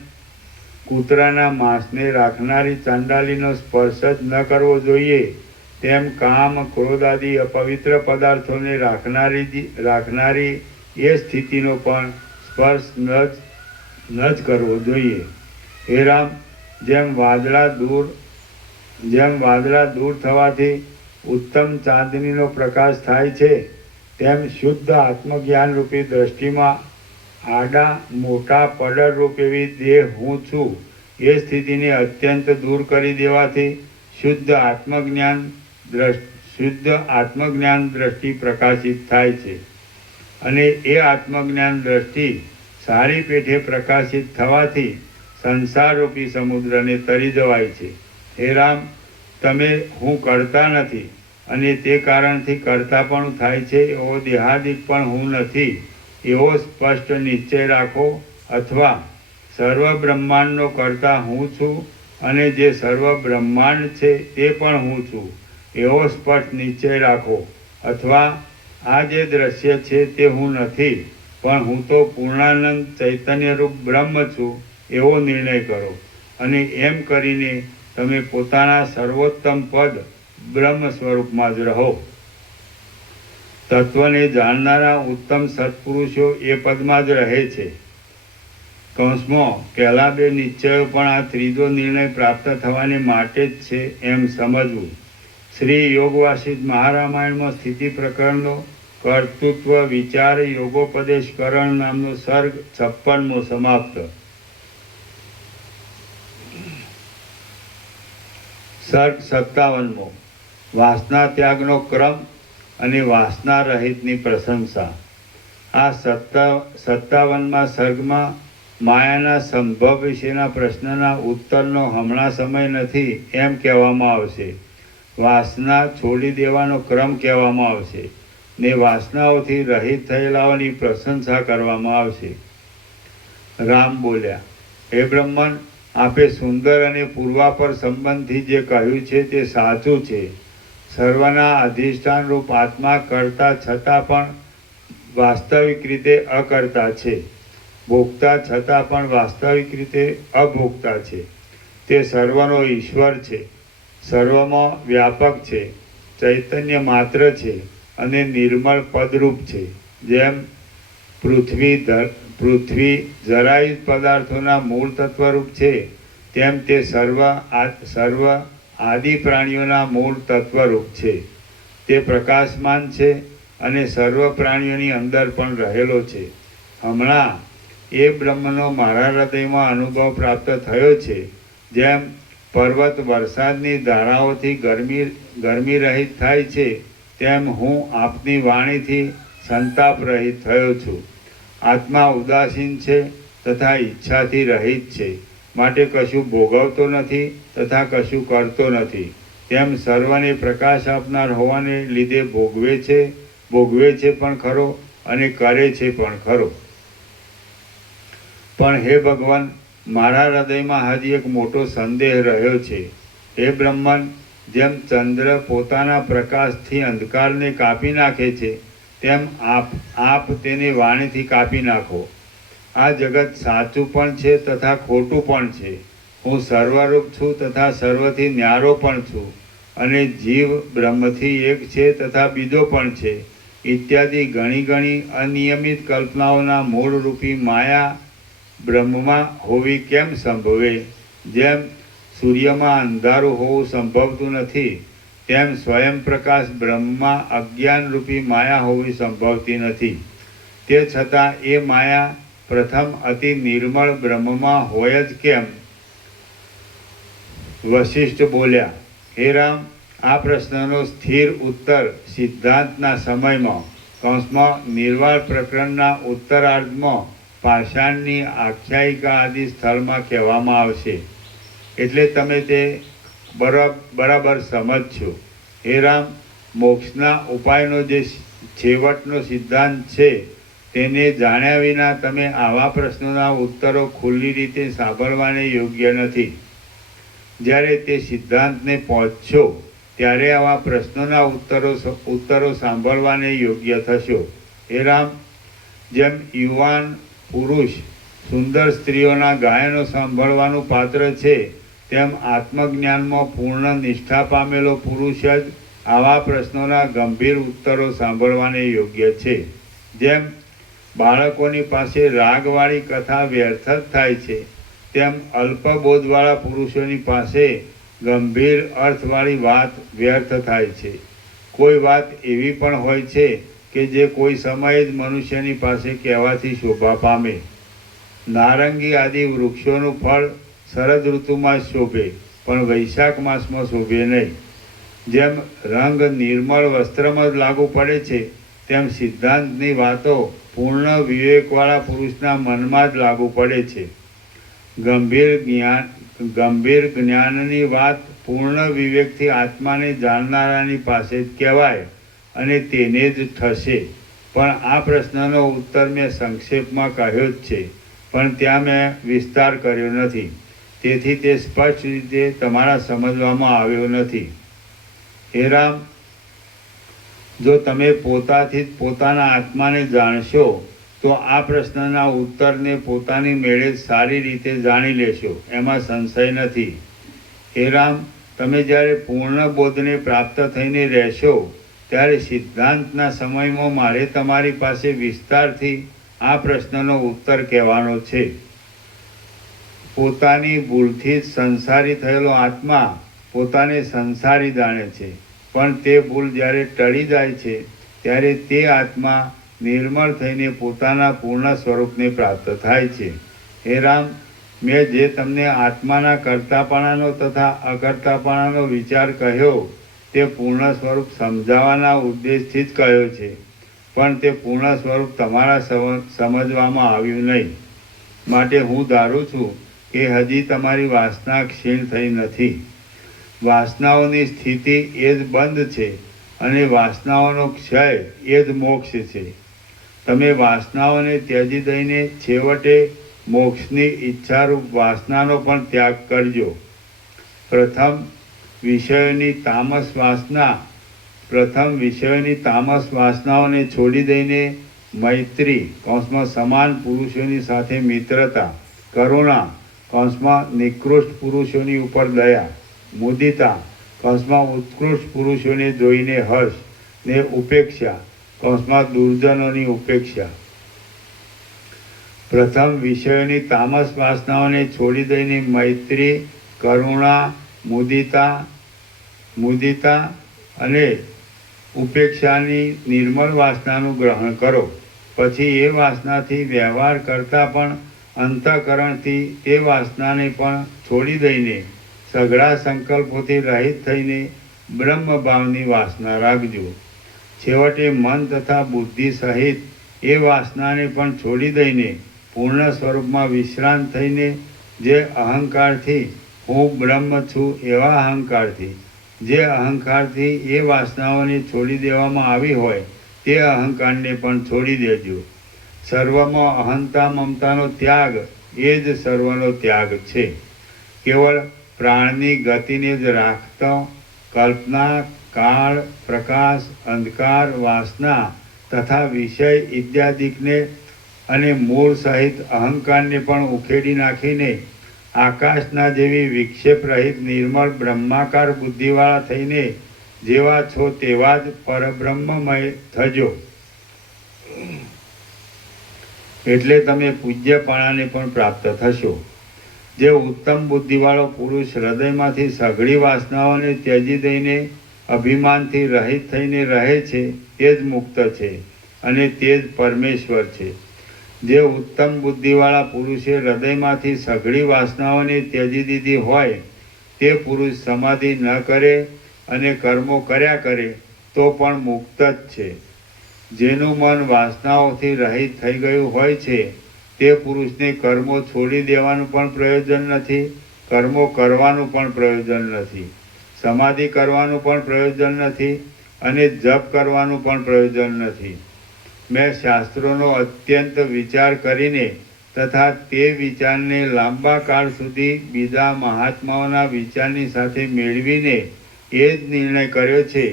કૂતરાના માંસને રાખનારી ચાંડાલીનો સ્પર્શ જ ન કરવો જોઈએ તેમ કામ ક્રોધ આદિ અપવિત્ર પદાર્થોને રાખનારી એ સ્થિતિનો પણ સ્પર્શ ન જ કરવો જોઈએ. હે રામ, જેમ વાદળા દૂર થવાથી ઉત્તમ ચાંદનીનો પ્રકાશ થાય છે તેમ શુદ્ધ આત્મજ્ઞાન રૂપી દ્રષ્ટિમાં આડા મોટા પડરૂપ એવી દેહ હું છું એ સ્થિતિને અત્યંત દૂર કરી દેવાથી શુદ્ધ આત્મજ્ઞાન દ્રષ્ટિ પ્રકાશિત થાય છે. અને એ આત્મજ્ઞાન દ્રષ્ટિ સારી પેઠે પ્રકાશિત થવાથી સંસારરૂપી સમુદ્રને તરી જવાય છે. હે રામ, તમે હું કરતા નથી અને તે કારણથી કરતા પણ થાય છે એવો દેહાદિક પણ હું નથી એવો સ્પષ્ટ નિશ્ચય રાખો. અથવા સર્વ બ્રહ્માંડનો કરતા હું છું અને જે સર્વ બ્રહ્માંડ છે તે પણ હું છું એવો સ્પષ્ટ નિશ્ચય રાખો. અથવા આ જે દ્રશ્ય છે તે હું નથી પણ હું તો પૂર્ણાનંદ ચૈતન્યરૂપ બ્રહ્મ છું એવો નિર્ણય કરો. અને એમ કરીને તમે પોતાના સર્વોત્તમ પદ બ્રહ્મ સ્વરૂપમાં જ રહો. તત્વને જાણનારા ઉત્તમ સત્પુરુષો એ પદમાં જ રહે છે. કૌંસમાં પહેલા બે નિશ્ચયો પણ આ ત્રીજો નિર્ણય પ્રાપ્ત થવાને માટે જ છે એમ સમજવું. શ્રી યોગ વાસિષ્ઠ મહારામાયણમાં સ્થિતિ પ્રકરણનો કર્તૃત્વ વિચાર યોગોપદેશકરણ નામનો સર્ગ 56મો સમાપ્ત. સર્ગ 57મો વાસના ત્યાગનો ક્રમ અને વાસના રહિતની પ્રશંસા. આ 57મા સર્ગમાં માયાના સંભવ વિશેના પ્રશ્નના ઉત્તરનો હમણાં સમય નથી એમ કહેવામાં આવશે. વાસના છોડી દેવાનો ક્રમ કહેવામાં આવશે ને વાસનાઓથી રહિત થયેલાઓની પ્રશંસા કરવામાં આવશે. રામ બોલ્યા, હે બ્રહ્મન, આપે સુંદર અને પૂર્વાપર સંબંધથી જે કહ્યું છે તે સાચું છે. સર્વના અધિષ્ઠાન રૂપ આત્મા કરતા છતાં પણ વાસ્તવિક રીતે અકર્તા છે. ભોગતા છતાં પણ વાસ્તવિક રીતે અભોગતા છે. તે સર્વનો ઈશ્વર છે, સર્વમાં વ્યાપક છે, ચૈતન્ય માત્ર છે અને નિર્મળ પદરૂપ છે. જેમ પૃથ્વી જરાયુજ પદાર્થોના મૂળ તત્વરૂપ છે તેમ તે સર્વ આદિ પ્રાણીઓના મૂળ તત્વરૂપ છે. તે પ્રકાશમાન છે અને સર્વ પ્રાણીઓની અંદર પણ રહેલો છે. હમણાં એ બ્રહ્મનો મારા હૃદયમાં અનુભવ પ્રાપ્ત થયો છે. જેમ પર્વત વરસાદની ધારાઓથી ગરમી રહિત થાય છે, તેમ હું આપની વાણીથી સંતાપ રહિત થયો છું. આત્મા ઉદાસીન છે તથા ઈચ્છાથી રહિત છે, માટે કશું ભોગવતો નથી તથા કશું કરતો નથી. તેમ સર્વને પ્રકાશ આપનાર હોવાને લીધે ભોગવે છે પણ ખરો અને કરે છે પણ ખરો. પણ હે ભગવાન, મારા હૃદયમાં હજી એક મોટો સંદેહ રહ્યો છે. હે બ્રહ્મન, જેમ ચંદ્ર પોતાના પ્રકાશથી અંધકારને કાપી નાખે છે, તેમ આપ તેને વાણીથી કાપી નાખો. આ જગત સાચું પણ છે તથા ખોટું પણ છે. હું સર્વરૂપ છું તથા સર્વથી ન્યારો પણ છું, અને જીવ બ્રહ્મથી એક છે તથા બીજો પણ છે, ઇત્યાદિ ઘણી અનિયમિત કલ્પનાઓના મૂળરૂપી માયા બ્રહ્મમાં હોવી કેમ સંભવે? જેમ સૂર્યમાં અંધારું હોવું સંભવતું નથી, તેમ સ્વયં પ્રકાશ બ્રહ્મમાં અજ્ઞાનરૂપી માયા હોવી સંભવતી નથી. તે છતાં એ માયા પ્રથમ અતિ નિર્મળ બ્રહ્મમાં હોય જ કેમ? વશિષ્ઠ બોલ્યા, હે રામ, આ પ્રશ્નનો સ્થિર ઉત્તર સિદ્ધાંતના સમયમાં નિર્વાળ પ્રકરણના ઉત્તરાર્ધમાં પાષાણની આખ્યાયિકા આદિ સ્થળમાં કહેવામાં આવશે. એટલે તમે તે બરાબર સમજશો. હે રામ, મોક્ષના ઉપાયનો જે છેવટનો સિદ્ધાંત છે, તેને જાણ્યા વિના તમે આવા પ્રશ્નોના ઉત્તરો ખુલ્લી રીતે સાંભળવાને યોગ્ય નથી. જ્યારે તે સિદ્ધાંતને પહોંચશો ત્યારે આવા પ્રશ્નોના ઉત્તરો સાંભળવાને યોગ્ય થશો. હે રામ, જેમ યુવાન પુરુષ સુંદર સ્ત્રીઓના ગાયનો સાંભળવાનું પાત્ર છે, તેમ આત્મજ્ઞાનમાં પૂર્ણ નિષ્ઠા પામેલો પુરુષ જ આવા પ્રશ્નોના ગંભીર ઉત્તરો સાંભળવાને યોગ્ય છે. જેમ બાળકોની પાસે રાગવાળી કથા વ્યર્થ જ થાય છે, તેમ અલ્પબોધવાળા પુરુષોની પાસે ગંભીર અર્થવાળી વાત વ્યર્થ થાય છે. કોઈ વાત એવી પણ હોય છે કે જે કોઈ સમયે જ મનુષ્યની પાસે કહેવાથી શોભા પામે. નારંગી આદિ વૃક્ષોનું ફળ શરદ ઋતુમાં જ શોભે, પણ વૈશાખ માસમાં શોભે નહીં. જેમ રંગ નિર્મળ વસ્ત્રમાં જ લાગુ પડે છે, તેમ સિદ્ધાંતની વાતો પૂર્ણ વિવેકવાળા પુરુષના મનમાં જ લાગુ પડે છે. ગંભીર જ્ઞાનની વાત પૂર્ણ વિવેકથી આત્માને જાણનારાની પાસે જ કહેવાય અને તેને જ થશે. પણ આ પ્રશ્નનો ઉત્તર મેં સંક્ષેપમાં કહ્યો જ છે, પણ ત્યાં મેં વિસ્તાર કર્યો નથી, તેથી તે સ્પષ્ટ રીતે તમારા સમજવામાં આવ્યો નથી. હે રામ, જો તમે પોતાથી જ પોતાના આત્માને જાણશો તો આ પ્રશ્નના ઉત્તરને પોતાની મેળે સારી રીતે જાણી લેશો, એમાં સંશય નથી. હે રામ, તમે જ્યારે પૂર્ણ બોધને પ્રાપ્ત થઈને રહેશો ત્યારે સિદ્ધાંતના સમયમાં મારે તમારી પાસે વિસ્તારથી આ પ્રશ્નનો ઉત્તર કહેવાનો છે. પોતાની ભૂલથી જ સંસારી થયેલો આત્મા પોતાને સંસારી જાણે છે, પણ તે ભૂલ જ્યારે ટળી જાય છે ત્યારે તે આત્મા નિર્મળ થઈને પોતાના પૂર્ણ સ્વરૂપને પ્રાપ્ત થાય છે. હે રામ, મેં જે તમને આત્માના કર્તાપણાનો તથા અકર્તાપણાનો વિચાર કહ્યો તે પૂર્ણ સ્વરૂપ સમજાવવાના ઉદ્દેશથી જ કહ્યો છે, પણ તે પૂર્ણ સ્વરૂપ તમારા સમજવામાં આવ્યું નહીં. માટે હું ધારું છું કે હજી તમારી વાસના ક્ષીણ થઈ નથી. વાસનાઓની સ્થિતિ એ જ બંધ છે અને વાસનાઓનો ક્ષય એ જ મોક્ષ છે. તમે વાસનાઓને ત્યજી દઈને છેવટે મોક્ષની ઈચ્છારૂપ વાસનાનો પણ ત્યાગ કરજો. પ્રથમ વિષયોની તામસ વાસનાઓને છોડી દઈને મૈત્રી સમાન પુરુષોની સાથે મિત્રતા, કરુણા નિકૃષ્ટ પુરુષોની ઉપર દયા, મુદિતા ઉત્કૃષ્ટ પુરુષોને જોઈને હર્ષ, ને ઉપેક્ષા દુર્જનોની ઉપેક્ષા. પ્રથમ વિષયોની તામસ વાસનાઓને છોડી દઈને મૈત્રી, કરુણા, મુદિતા, મુદિતા અને ઉપેક્ષાની નિર્મળ વાસનાનું ગ્રહણ કરો. પછી એ વાસનાથી વ્યવહાર કરતાં પણ અંતઃકરણથી તે વાસનાને પણ છોડી દઈને સઘળા સંકલ્પોથી રહિત થઈને બ્રહ્મભાવની વાસના રાખજો. છેવટે મન તથા બુદ્ધિ સહિત એ વાસનાને પણ છોડી દઈને પૂર્ણ સ્વરૂપમાં વિશ્રાંત થઈને જે અહંકારથી હું બ્રહ્મ છું એવા અહંકારથી એ વાસનાઓને છોડી દેવામાં આવી હોય તે અહંકારને પણ છોડી દેજો. સર્વમાં અહંતા મમતાનો ત્યાગ એ જ સર્વનો ત્યાગ છે. કેવળ પ્રાણની ગતિને જ રાખતો કલ્પના, કાળ, પ્રકાશ, અંધકાર, વાસના તથા વિષય ઇત્યાદિકને અને મૂળ સહિત અહંકારને પણ ઉખેડી નાખીને આકાશના જેવી વિક્ષેપ રહિત નિર્મળ બ્રહ્માકાર બુદ્ધિવાળા થઈને જેવા છો તેવા જ પરબ્રહ્મમય થજો. એટલે તમે પૂજ્યપણાને પણ પ્રાપ્ત થશો. જે ઉત્તમ બુદ્ધિવાળો પુરુષ હૃદયમાંથી સઘળી વાસનાઓને ત્યજી દઈને અભિમાનથી રહિત થઈને રહે છે તે જ મુક્ત છે અને તે જ પરમેશ્વર છે. જે ઉત્તમ બુદ્ધિવાળા પુરુષે હૃદયમાંથી સઘળી વાસનાઓને ત્યજી દીધી હોય તે પુરુષ સમાધિ ન કરે અને કર્મો કર્યા કરે તો પણ મુક્ત જ છે. જેનું મન વાસનાઓથી રહિત થઈ ગયું હોય છે તે પુરુષને કર્મો છોડી દેવાનું પણ પ્રયોજન નથી, કર્મો કરવાનું પણ પ્રયોજન નથી, સમાધિ કરવાનું પણ પ્રયોજન નથી અને જપ કરવાનું પણ પ્રયોજન નથી. મેં શાસ્ત્રોનો અત્યંત વિચાર કરીને તથા તે વિચારને લાંબા કાળ સુધી બીજા મહાત્માઓના વિચારની સાથે મેળવીને એ જ નિર્ણય કર્યો છે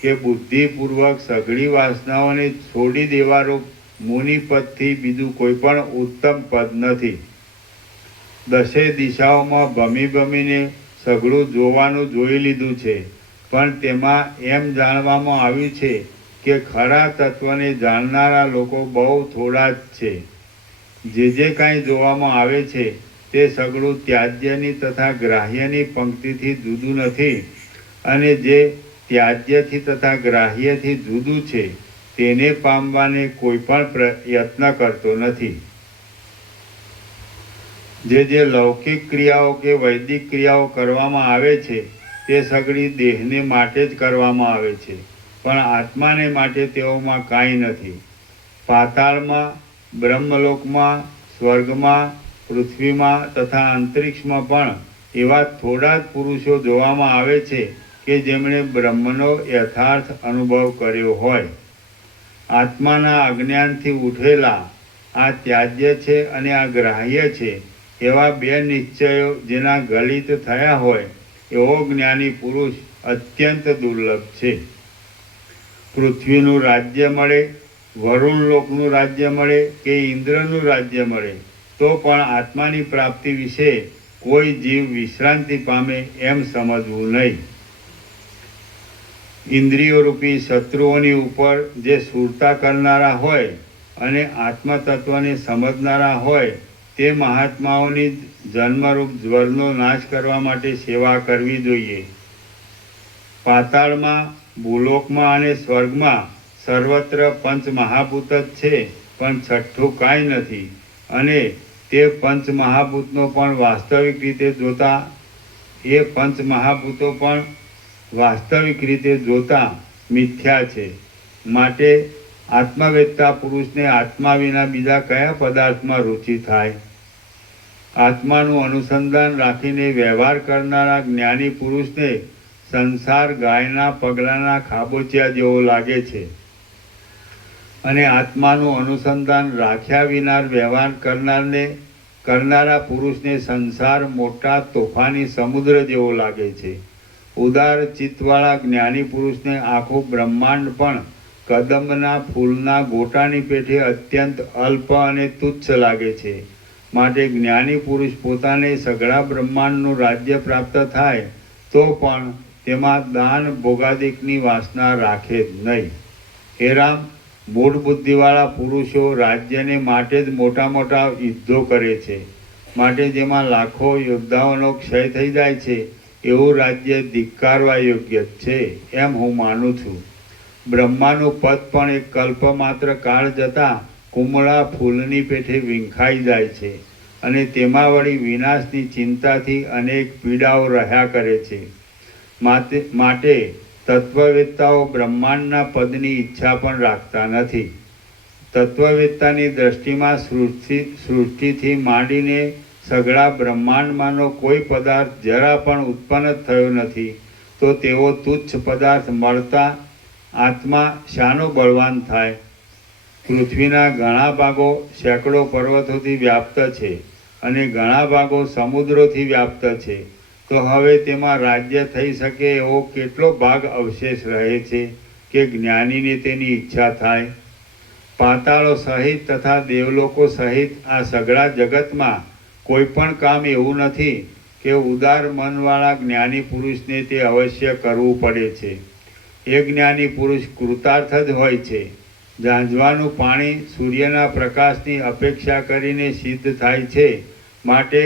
કે બુદ્ધિપૂર્વક સઘળી વાસનાઓને છોડી દેવાનું મુનિપદથી બીજું કોઈ પણ ઉત્તમ પદ નથી. દસે દિશાઓમાં ભમીને સઘળું જોવાનું જોઈ લીધું છે, પણ તેમાં એમ જાણવામાં આવ્યું છે કે ખરા તત્વને જાણનારા લોકો બહુ થોડા જ છે. જે કાંઈ જોવામાં આવે છે તે સઘળું ત્યાજ્યની તથા ગ્રાહ્યની પંક્તિથી જુદું નથી અને જે ત્યાજ્યથી તથા ગ્રાહ્યથી જુદું છે તેને પામવાને કોઈ પણ પ્રયત્ન કરતો નથી. જે લૌકિક ક્રિયાઓ કે વૈદિક ક્રિયાઓ કરવામાં આવે છે તે સઘળી દેહને માટે જ કરવામાં આવે છે, પણ આત્માને માટે તેઓમાં કાંઈ નથી. પાતાળમાં, બ્રહ્મલોકમાં, સ્વર્ગમાં, પૃથ્વીમાં તથા અંતરિક્ષમાં પણ એવા થોડા જ પુરુષો જોવામાં આવે છે કે જેમણે બ્રહ્મનો યથાર્થ અનુભવ કર્યો હોય. આત્માના અજ્ઞાનથી ઉઠેલા આ ત્યાજ્ય છે અને આ ગ્રાહ્ય છે એવા બે નિશ્ચયો જેના ગલિત થયા હોય એવો જ્ઞાની પુરુષ અત્યંત દુર્લભ છે. પૃથ્વીનું રાજ્ય મળે, વરુણ લોકનું રાજ્ય મળે કે ઇન્દ્રનું રાજ્ય મળે તો પણ આત્માની પ્રાપ્તિ વિશે કોઈ જીવ વિશ્રાંતિ પામે એમ સમજવું નહીં. ઇન્દ્રિયો રૂપી શત્રુઓની ઉપર જે સુરતા કરનારા હોય અને આત્મતત્વને સમજનારા હોય તે મહાત્માઓની જન્મરૂપ જ્વરનો નાશ કરવા માટે સેવા કરવી જોઈએ. પાતાળમાં, ભૂલોકમાં અને સ્વર્ગમાં સર્વત્ર પંચ મહાભૂત જ છે, પણ છઠ્ઠું કાંઈ નથી અને તે પંચ મહાભૂતનો પણ વાસ્તવિક રીતે જોતા મિથ્યા છે. માટે આત્મવેત્તા પુરુષને આત્મા વિના બીજા કયા પદાર્થમાં રુચિ થાય? આત્માનું અનુસંધાન રાખીને વ્યવહાર કરનારા જ્ઞાની પુરુષને સંસાર ગાયના પગલાના ખાબોચિયા જેવો લાગે છે અને આત્માનું અનુસંધાન રાખ્યા વિના વ્યવહાર કરનારા પુરુષને સંસાર મોટા તોફાની સમુદ્ર જેવો લાગે છે. ઉદાર ચિત્તવાળા જ્ઞાની પુરુષને આખું બ્રહ્માંડ પણ કદંબના ફૂલના ગોટાની પેઠે અત્યંત અલ્પ અને તુચ્છ લાગે છે. માટે જ્ઞાની પુરુષ પોતાને સઘળા બ્રહ્માંડનું રાજ્ય પ્રાપ્ત થાય તો પણ તેમાં દાન ભોગાદિકની વાસના રાખે જ નહીં. હે રામ, મૂળ બુદ્ધિવાળા પુરુષો રાજ્યને માટે જ મોટા યુદ્ધો કરે છે. માટે જેમાં લાખો યોદ્ધાઓનો ક્ષય થઈ જાય છે એવું રાજ્ય ધિક્કારવા યોગ્ય જ છે એમ હું માનું છું. બ્રહ્માનું પદ પણ એક કલ્પ માત્ર કાળ જતાં કુમળા ફૂલની પેઠે વીંખાઈ જાય છે અને તેમાં વળી વિનાશની ચિંતાથી અનેક પીડાઓ રહ્યા કરે છે. માટે તત્વવેત્તાઓ બ્રહ્માંડના પદની ઈચ્છા પણ રાખતા નથી. તત્વવેત્તાની દ્રષ્ટિમાં સૃષ્ટિથી માંડીને સઘળા બ્રહ્માંડમાંનો કોઈ પદાર્થ જરા પણ ઉત્પન્ન જ થયો નથી, તો તેવો તુચ્છ પદાર્થ મળતા આત્મા શાનો બળવાન થાય? પૃથ્વીના ઘણા ભાગો સેંકડો પર્વતોથી વ્યાપ્ત છે અને ઘણા ભાગો સમુદ્રોથી વ્યાપ્ત છે, તો હવે તેમાં રાજ્ય થઈ શકે એવો કેટલો ભાગ અવશેષ રહે છે કે જ્ઞાનીને તેની ઈચ્છા થાય? પાતાળો સહિત તથા દેવલોકો સહિત આ સઘળા જગતમાં કોઈ પણ કામ એવું નથી કે ઉદાર મનવાળા જ્ઞાની પુરુષને તે અવશ્ય કરવું પડે છે. એ જ્ઞાની પુરુષ કૃતાર્થ જ હોય છે. ઝાંઝવાનું પાણી સૂર્યના પ્રકાશની અપેક્ષા કરીને સિદ્ધ થાય છે, માટે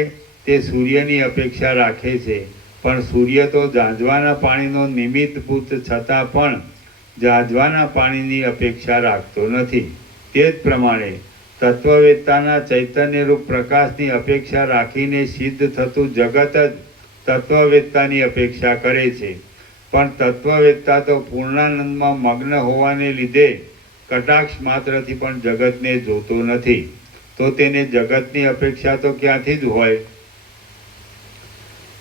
તે સૂર્યની અપેક્ષા રાખે છે, પણ સૂર્ય તો ઝાંઝવાના પાણીનો નિમિત્તભૂત છતાં પણ ઝાંઝવાના પાણીની અપેક્ષા રાખતો નથી. તે જ પ્રમાણે તત્વવેત્તાના ચૈતન્યરૂપ પ્રકાશની અપેક્ષા રાખીને સિદ્ધ થતું જગત જ તત્વવેત્તાની અપેક્ષા કરે છે. પણ તત્વવેત્તા તો પૂર્ણાનંદમાં મગ્ન હોવાને લીધે કટાક્ષ માત્રથી પણ જગતને જોતો નથી, તો તેને જગતની અપેક્ષા તો ક્યાંથી જ હોય?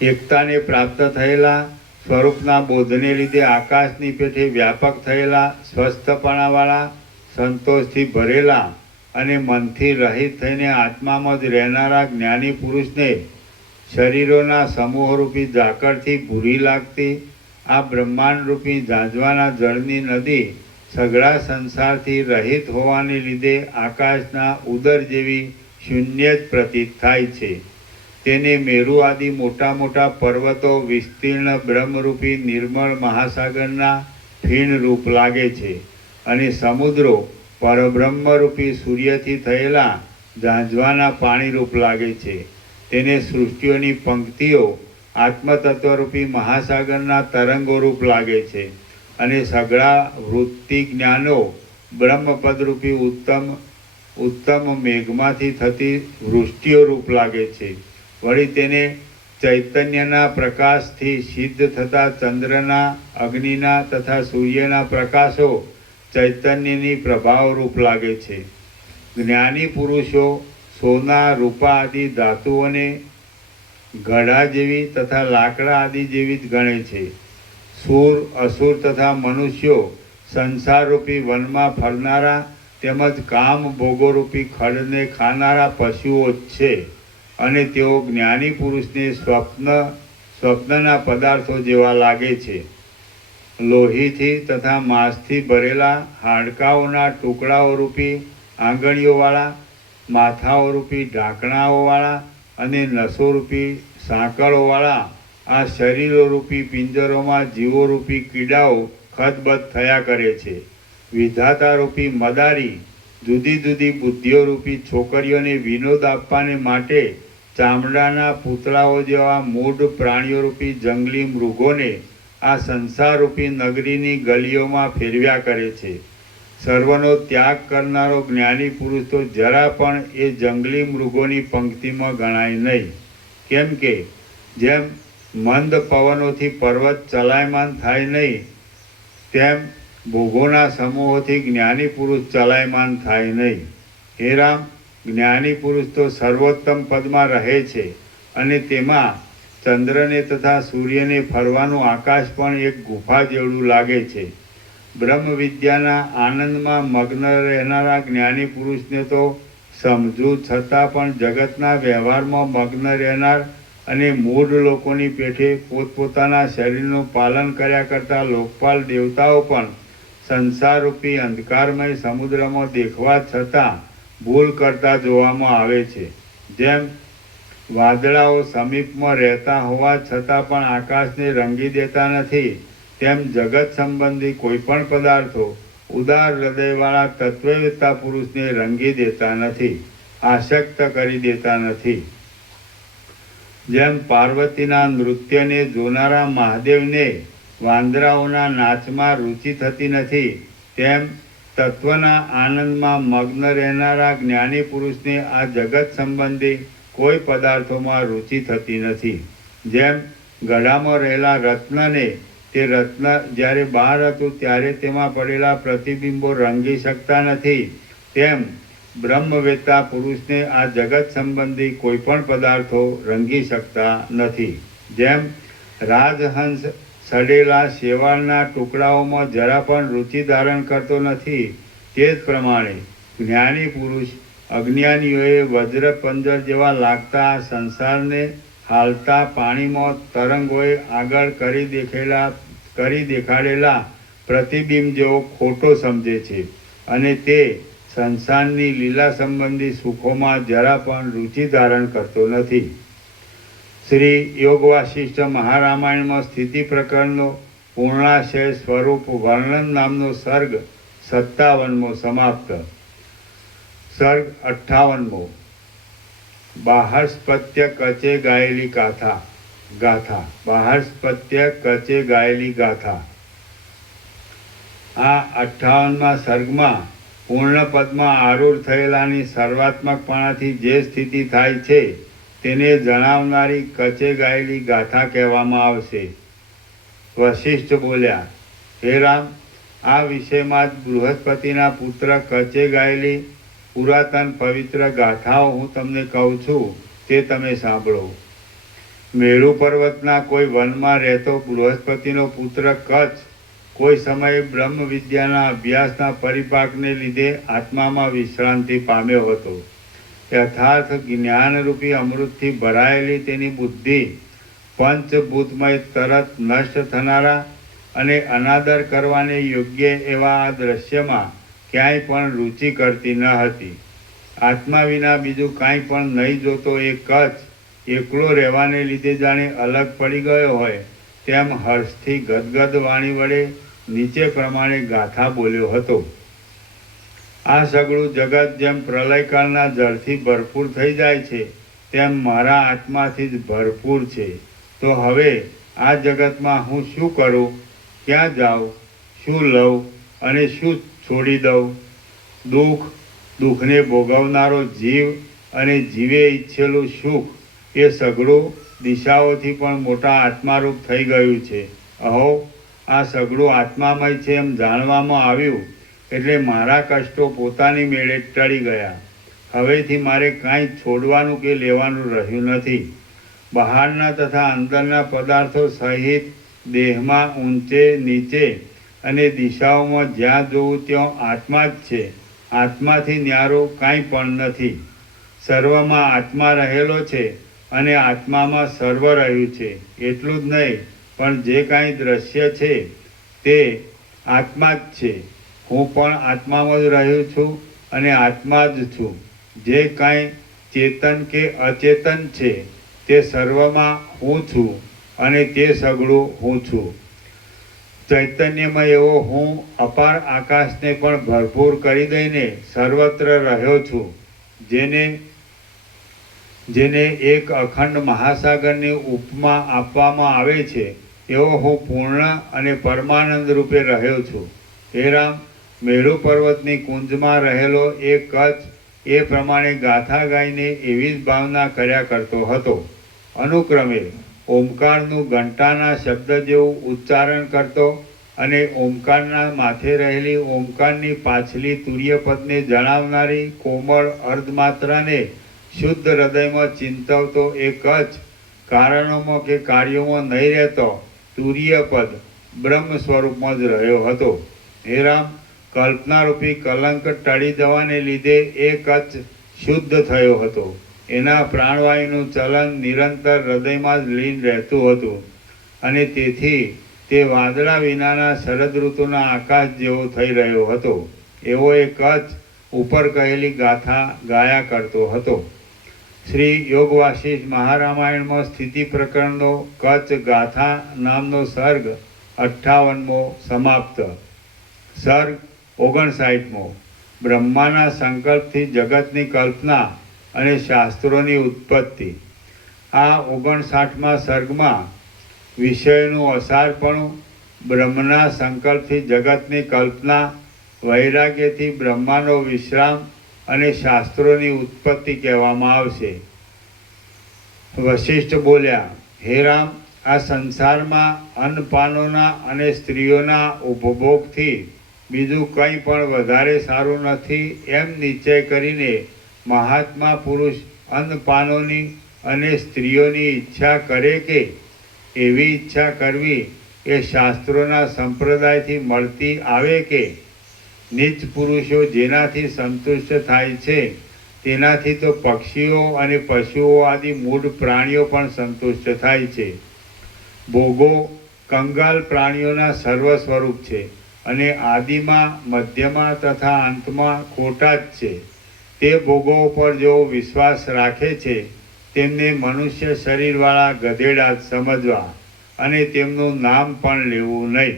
એકતાને પ્રાપ્ત થયેલા સ્વરૂપના બોધને લીધે આકાશની પેઠે વ્યાપક થયેલા સ્વસ્થપણાવાળા, સંતોષથી ભરેલા અને મનથી રહિત થઈને આત્મામાં જ રહેનારા જ્ઞાની પુરુષને શરીરોના સમૂહરૂપી ઝાકળથી ભૂરી લાગતી આ બ્રહ્માંડરૂપી ઝાંઝવાના જળની નદી સઘળા સંસારથી રહિત હોવાને લીધે આકાશના ઉદર જેવી શૂન્ય જ પ્રતીત થાય છે. તેને મેરુ આદિ મોટા મોટા પર્વતો વિસ્તીર્ણ બ્રહ્મરૂપી નિર્મળ મહાસાગરના ફીણ રૂપ લાગે છે અને સમુદ્રો પરબ્રહ્મરૂપી સૂર્યથી થયેલા ઝાંઝવાના પાણી રૂપ લાગે છે. તેને સૃષ્ટિઓની પંક્તિઓ આત્મતત્વરૂપી મહાસાગરના તરંગો રૂપ લાગે છે અને સઘળા વૃત્તિ જ્ઞાનો બ્રહ્મપદરૂપી ઉત્તમ મેઘમાંથી થતી વૃષ્ટિઓ રૂપ લાગે છે. વળી તેને ચૈતન્યના પ્રકાશથી સિદ્ધ થતા ચંદ્રના, અગ્નિના તથા સૂર્યના પ્રકાશો ચૈતન્યની પ્રભાવ રૂપ લાગે છે. જ્ઞાની પુરુષો સોના, રૂપા આદિ ધાતુઓને ઘડા જેવી તથા લાકડા આદિ જેવી જ ગણે છે. સૂર, અસુર તથા મનુષ્યો સંસારરૂપી વનમાં ફરનારા તેમજ કામ ભોગોરૂપી ખડને ખાનારા પશુઓ જ છે અને તેઓ જ્ઞાની પુરુષને સ્વપ્નના પદાર્થો જેવા લાગે છે. લોહીથી તથા માંસથી ભરેલા હાડકાઓના ટુકડાઓરૂપી આંગળીઓવાળા, માથાઓરૂપી ઢાંકણાઓવાળા અને નસોરૂપી સાંકળોવાળા આ શરીરોરૂપી પિંજરોમાં જીવોરૂપી કીડાઓ ખદબદ થયા કરે છે. વિધાતારૂપી મદારી જુદી જુદી બુદ્ધિઓરૂપી છોકરીઓને વિનોદ આપવાને માટે ચામડાના પૂતળાઓ જેવા મૂઢ પ્રાણીઓરૂપી જંગલી મૃગોને આ સંસારરૂપી નગરીની ગલીઓમાં ફેરવ્યા કરે છે. સર્વનો ત્યાગ કરનારો જ્ઞાની પુરુષ તો જરા પણ એ જંગલી મૃગોની પંક્તિમાં ગણાય નહીં. કેમ કે જેમ મંદ પવનોથી પર્વત ચલાયમાન થાય નહીં, તેમ ભોગોના સમૂહોથી જ્ઞાની પુરુષ ચલાયમાન થાય નહીં. હે રામ, જ્ઞાની પુરુષ તો સર્વોત્તમ પદમાં રહે છે અને તેમાં ચંદ્રને તથા સૂર્યને ફરવાનું આકાશ પણ એક ગુફા જેવડું લાગે છે. બ્રહ્મ વિદ્યાના આનંદમાં મગ્ન રહેનારા જ્ઞાની પુરુષને તો સમજુ છતાં પણ જગતના વ્યવહારમાં મગ્ન રહેનાર અને મૂઢ લોકોની પેઠે પોતપોતાના શરીરનું પાલન કર્યા કરતા લોકપાલ દેવતાઓ પણ સંસારરૂપી અંધકારમય સમુદ્રમાં દેખવા છતાં ભૂલ કરતા જોવામાં આવે છે. જેમ વાદળાઓ સમીપમાં રહેતા હોવા છતાં પણ આકાશને રંગી દેતા નથી, તેમ જગત સંબંધી કોઈ પણ પદાર્થો ઉદાર હૃદયવાળા તત્વવેત્તા પુરુષને રંગી દેતા નથી, આસક્ત કરી દેતા નથી. જેમ પાર્વતીના નૃત્યને જોનારા મહાદેવને વાંદરાઓના નાચમાં રુચિ થતી નથી, તેમ તત્વના આનંદમાં મગ્ન રહેનારા જ્ઞાની પુરુષને આ જગત સંબંધી કોઈ પદાર્થોમાં રુચિ થતી નથી. જેમ ગળામાં રહેલા રત્નને તે રત્ન જ્યારે બહાર હતું ત્યારે તેમાં પડેલા પ્રતિબિંબો રંગી શકતા નથી, તેમ બ્રહ્મવેત્તા પુરુષને આ જગત સંબંધી કોઈ પણ પદાર્થો રંગી શકતા નથી. જેમ રાજહંસ સડેલા શેવાળના ટુકડાઓમાં જરા પણ રુચિ ધારણ કરતો નથી, તે જ પ્રમાણે જ્ઞાની પુરુષ અજ્ઞાનીઓએ વજ્રપંજર જેવા લાગતા આ સંસારને હાલતા પાણીમાં તરંગોએ આગળ કરી દેખાડેલા પ્રતિબિંબ જેવો ખોટો સમજે છે અને તે સંસારની લીલા સંબંધી સુખોમાં જરા પણ રુચિ ધારણ કરતો નથી. શ્રી યોગ વાસિષ્ઠ મહારામાયણમાં સ્થિતિ પ્રકરણનો પૂર્ણાશય સ્વરૂપ વર્ણન નામનો સર્ગ 57મો સમાપ્ત. સર્ગ 58મો. બાહસ્પત્ય કચે ગાયેલી ગાથા. બાહસ્પત્ય કચે ગાયેલી ગાથા. આ 58મા સર્ગમાં પૂર્ણ પદમાં આરૂઢ થયેલાની સર્વાત્મકપણાથી જે સ્થિતિ થાય છે તેને જણાવનારી કચે ગાયેલી ગાથા કહેવામાં આવશે. વશિષ્ઠ બોલ્યા, હે રામ, આ વિષયમાં જ બૃહસ્પતિના પુત્ર કચે ગાયેલી પુરાતન પવિત્ર ગાથાઓ હું તમને કહું છું, તે તમે સાંભળો. મેરુ પર્વતના કોઈ વનમાં રહેતો બૃહસ્પતિનો પુત્ર કચ્છ કોઈ સમયે બ્રહ્મ વિદ્યાના અભ્યાસના પરિપાકને લીધે આત્મામાં વિશ્રાંતિ પામ્યો હતો. યથાર્થ જ્ઞાનરૂપી અમૃતથી ભરાયેલી તેની બુદ્ધિ પંચભૂતમય તરત નષ્ટ થનારા અને અનાદર કરવાને યોગ્ય એવા આ દ્રશ્યમાં ક્યાંય પણ રુચિ કરતી ન હતી. આત્મા વિના બીજું કાંઈ પણ નહીં જોતો એ કચ્છ એકલો રહેવાને લીધે જાણે અલગ પડી ગયો હોય તેમ હર્ષથી ગદગદ વાણી વડે નીચે પ્રમાણે ગાથા બોલ્યો હતો. આ સગળું જગત જેમ પ્રલયકાળના જળથી ભરપૂર થઈ જાય છે તેમ મારા આત્માથી જ ભરપૂર છે. તો હવે આ જગતમાં હું શું કરું, ક્યાં જાઉં, શું લઉં અને શું છોડી દઉં? દુઃખને ભોગવનારો જીવ અને જીવે ઈચ્છેલું સુખ એ સઘળું દિશાઓથી પણ મોટા આત્મારૂપ થઈ ગયું છે. અહો, આ સઘળું આત્મામય છે એમ જાણવામાં આવ્યું એટલે મારા કષ્ટો પોતાની મેળે ટળી ગયા. હવેથી મારે કાંઈ છોડવાનું કે લેવાનું રહ્યું નથી. બહારના તથા અંદરના પદાર્થો સહિત દેહમાં ઊંચે નીચે અને દિશાઓમાં જ્યાં જોવું ત્યાં આત્મા જ છે. આત્માથી ન્યારું કાંઈ પણ નથી. સર્વમાં આત્મા રહેલો છે અને આત્મામાં સર્વ રહ્યું છે. એટલું જ નહીં, પણ જે કાંઈ દ્રશ્ય છે તે આત્મા જ છે. હું પણ આત્મામાં જ રહ્યો છું અને આત્મા જ છું. જે કાંઈ ચેતન કે અચેતન છે તે સર્વમાં હું છું અને તે સઘળું હું છું. ચૈતન્યમાં એવો હું અપાર આકાશને પણ ભરપૂર કરી દઈને સર્વત્ર રહ્યો છું. જેને એક અખંડ મહાસાગરની ઉપમા આપવામાં આવે છે એવો હું પૂર્ણ અને પરમાનંદ રૂપે રહ્યો છું. હે રામ, મેરુ પર્વતની કુંજમાં રહેલો એ કચ્છ એ પ્રમાણે ગાથા ગાઈને એવી જ ભાવના કર્યા કરતો હતો. અનુક્રમે ઓમકારનું ઘંટાના શબ્દ જેવું ઉચ્ચારણ કરતો અને ઓમકારના માથે રહેલી ઓમકારની પાછલી તુર્યપદને જણાવનારી કોમળ અર્ધમાત્રાને શુદ્ધ હૃદયમાં ચિંતવતો એ કચ્છ કારણોમાં કે કાર્યોમાં નહીં રહેતો તુર્યપદ બ્રહ્મ સ્વરૂપમાં જ રહ્યો હતો. હે રામ, કલ્પનારૂપી કલંક ટળી જવાને લીધે એ કચ્છ શુદ્ધ થયો હતો. એના પ્રાણવાયુનું ચલન નિરંતર હૃદયમાં જ લીન રહેતું હતું અને તેથી તે વાદળા વિનાના શરદ ઋતુના આકાશ જેવો થઈ રહ્યો હતો. એવો એ કચ્છ ઉપર કહેલી ગાથા ગાયા કરતો હતો. શ્રી યોગ વાસિષ્ઠ મહારામાયણમાં સ્થિતિ પ્રકરણનો કચ્છ ગાથા નામનો સર્ગ 58મો સમાપ્ત. સર્ગ 59મો. બ્રહ્માના સંકલ્પથી જગતની કલ્પના અને શાસ્ત્રોની ઉત્પત્તિ. આ 59મા સર્ગમાં વિષયનું અસારપણું, બ્રહ્મના સંકલ્પથી જગતની કલ્પના, વૈરાગ્યથી બ્રહ્માનો વિશ્રામ અને શાસ્ત્રોની ઉત્પત્તિ કહેવામાં આવશે. વશિષ્ઠ બોલ્યા, હે રામ, આ સંસારમાં અન્નપાનોના અને સ્ત્રીઓના ઉપભોગથી બીજું કંઈ પણ વધારે સારું નથી એમ નિશ્ચય કરીને મહાત્મા પુરુષ અન્નપાનોની અને સ્ત્રીઓની ઈચ્છા કરે કે એવી ઈચ્છા કરવી એ શાસ્ત્રોના સંપ્રદાયથી મળતી આવે કે નીચ પુરુષો જેનાથી સંતુષ્ટ થાય છે તેનાથી તો પક્ષીઓ અને પશુઓ આદિ મૂળ પ્રાણીઓ પણ સંતુષ્ટ થાય છે. ભોગો કંગાલ પ્રાણીઓના સર્વ સ્વરૂપ છે અને આદિમાં, મધ્યમાં તથા અંતમાં ખોટા જ છે. તે ભોગો પર જો વિશ્વાસ રાખે છે તેમને મનુષ્ય શરીરવાળા ગધેડા જ સમજવા અને તેમનું નામ પણ લેવું નહીં.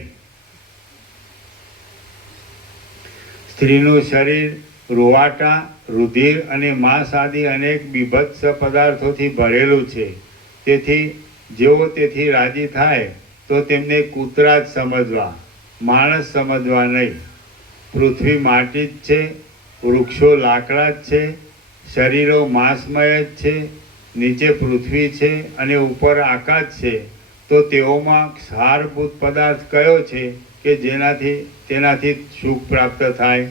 સ્ત્રીનું શરીર રૂવાટા, રુધિર અને માંસ આદિ અનેક બીભત્સ પદાર્થોથી ભરેલું છે. તેથી જેઓ તેથી રાજી થાય તો તેમને કૂતરા જ સમજવા, માણસ સમજવા નહીં. પૃથ્વી માટી જ છે, વૃક્ષો લાકડા જ છે, શરીરો માંસમય જ છે, નીચે પૃથ્વી છે અને ઉપર આકાશ છે. તો તેઓમાં સારભૂત પદાર્થ કયો છે કે તેનાથી સુખ પ્રાપ્ત થાય?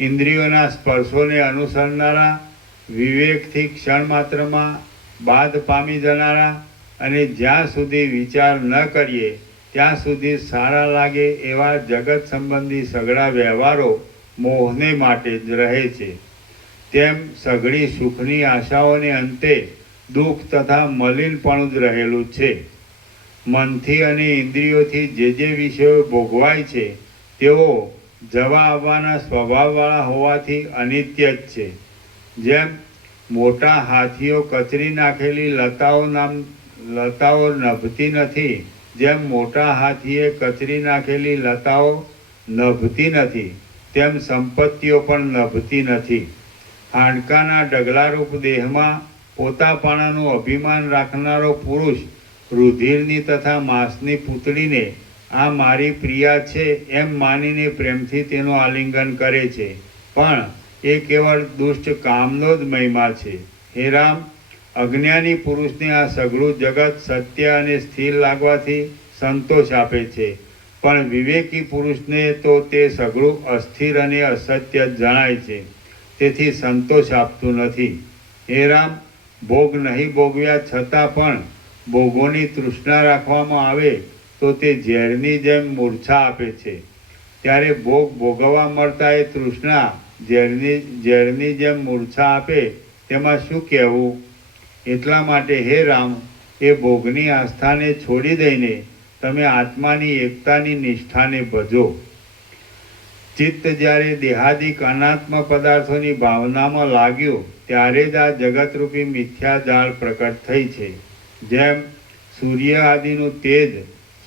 ઇન્દ્રિયોના સ્પર્શોને અનુસરનારા, વિવેકથી ક્ષણ માત્રમાં બાદ પામી જનારા અને જ્યાં સુધી વિચાર ન કરીએ ત્યાં સુધી સારા લાગે એવા જગત સંબંધી સઘળા વ્યવહારો મોહને માટે જ રહે છે. તેમ સઘળી સુખની આશાઓને અંતે દુઃખ તથા મલિનપણું જ રહેલું છે. મનથી અને ઇન્દ્રિયોથી જે વિષયો ભોગવાય છે તેઓ જવા આવવાના સ્વભાવવાળા હોવાથી અનિત્ય જ છે. જેમ મોટા હાથીઓ કચરી નાખેલી લતાઓ નભતી નથી, જેમ મોટા હાથીએ કચરી નાખેલી લતાઓ નભતી નથી, તેમ સંપત્તિઓ પણ નભતી નથી. હાડકાના ડગલારૂપ દેહમાં પોતાપણાનું અભિમાન રાખનારો પુરુષ રુધિરની તથા માંસની પૂતળીને આ મારી પ્રિયા છે એમ માનીને પ્રેમથી તેનું આલિંગન કરે છે, પણ એ કેવળ દુષ્ટ કામનો જ મહિમા છે. હે રામ, અજ્ઞાની પુરુષને આ સઘળું જગત સત્ય અને સ્થિર લાગવાથી સંતોષ આપે છે, પણ વિવેકી પુરુષને તો તે સઘળું અસ્થિર અને અસત્ય જ જણાય છે, તેથી સંતોષ આપતું નથી. હે રામ, ભોગ નહીં ભોગવ્યા છતાં પણ ભોગોની તૃષ્ણા રાખવામાં આવે તો તે ઝેરની જેમ મૂર્છા આપે છે. ત્યારે ભોગ ભોગવવા મળતા એ તૃષ્ણા ઝેરની જેમ મૂર્છા આપે તેમાં શું કહેવું? એટલા માટે હે રામ, એ ભોગની આસ્થાને છોડી દઈને તમે આત્માની એકતાની નિષ્ઠાને ભજો. ચિત્ત જ્યારે દેહાદિક અનાત્મ પદાર્થોની ભાવનામાં લાગ્યું ત્યારે જ આ જગતરૂપી મિથ્યા જાળ પ્રકટ થઈ છે. જેમ સૂર્ય આદિનું તેજ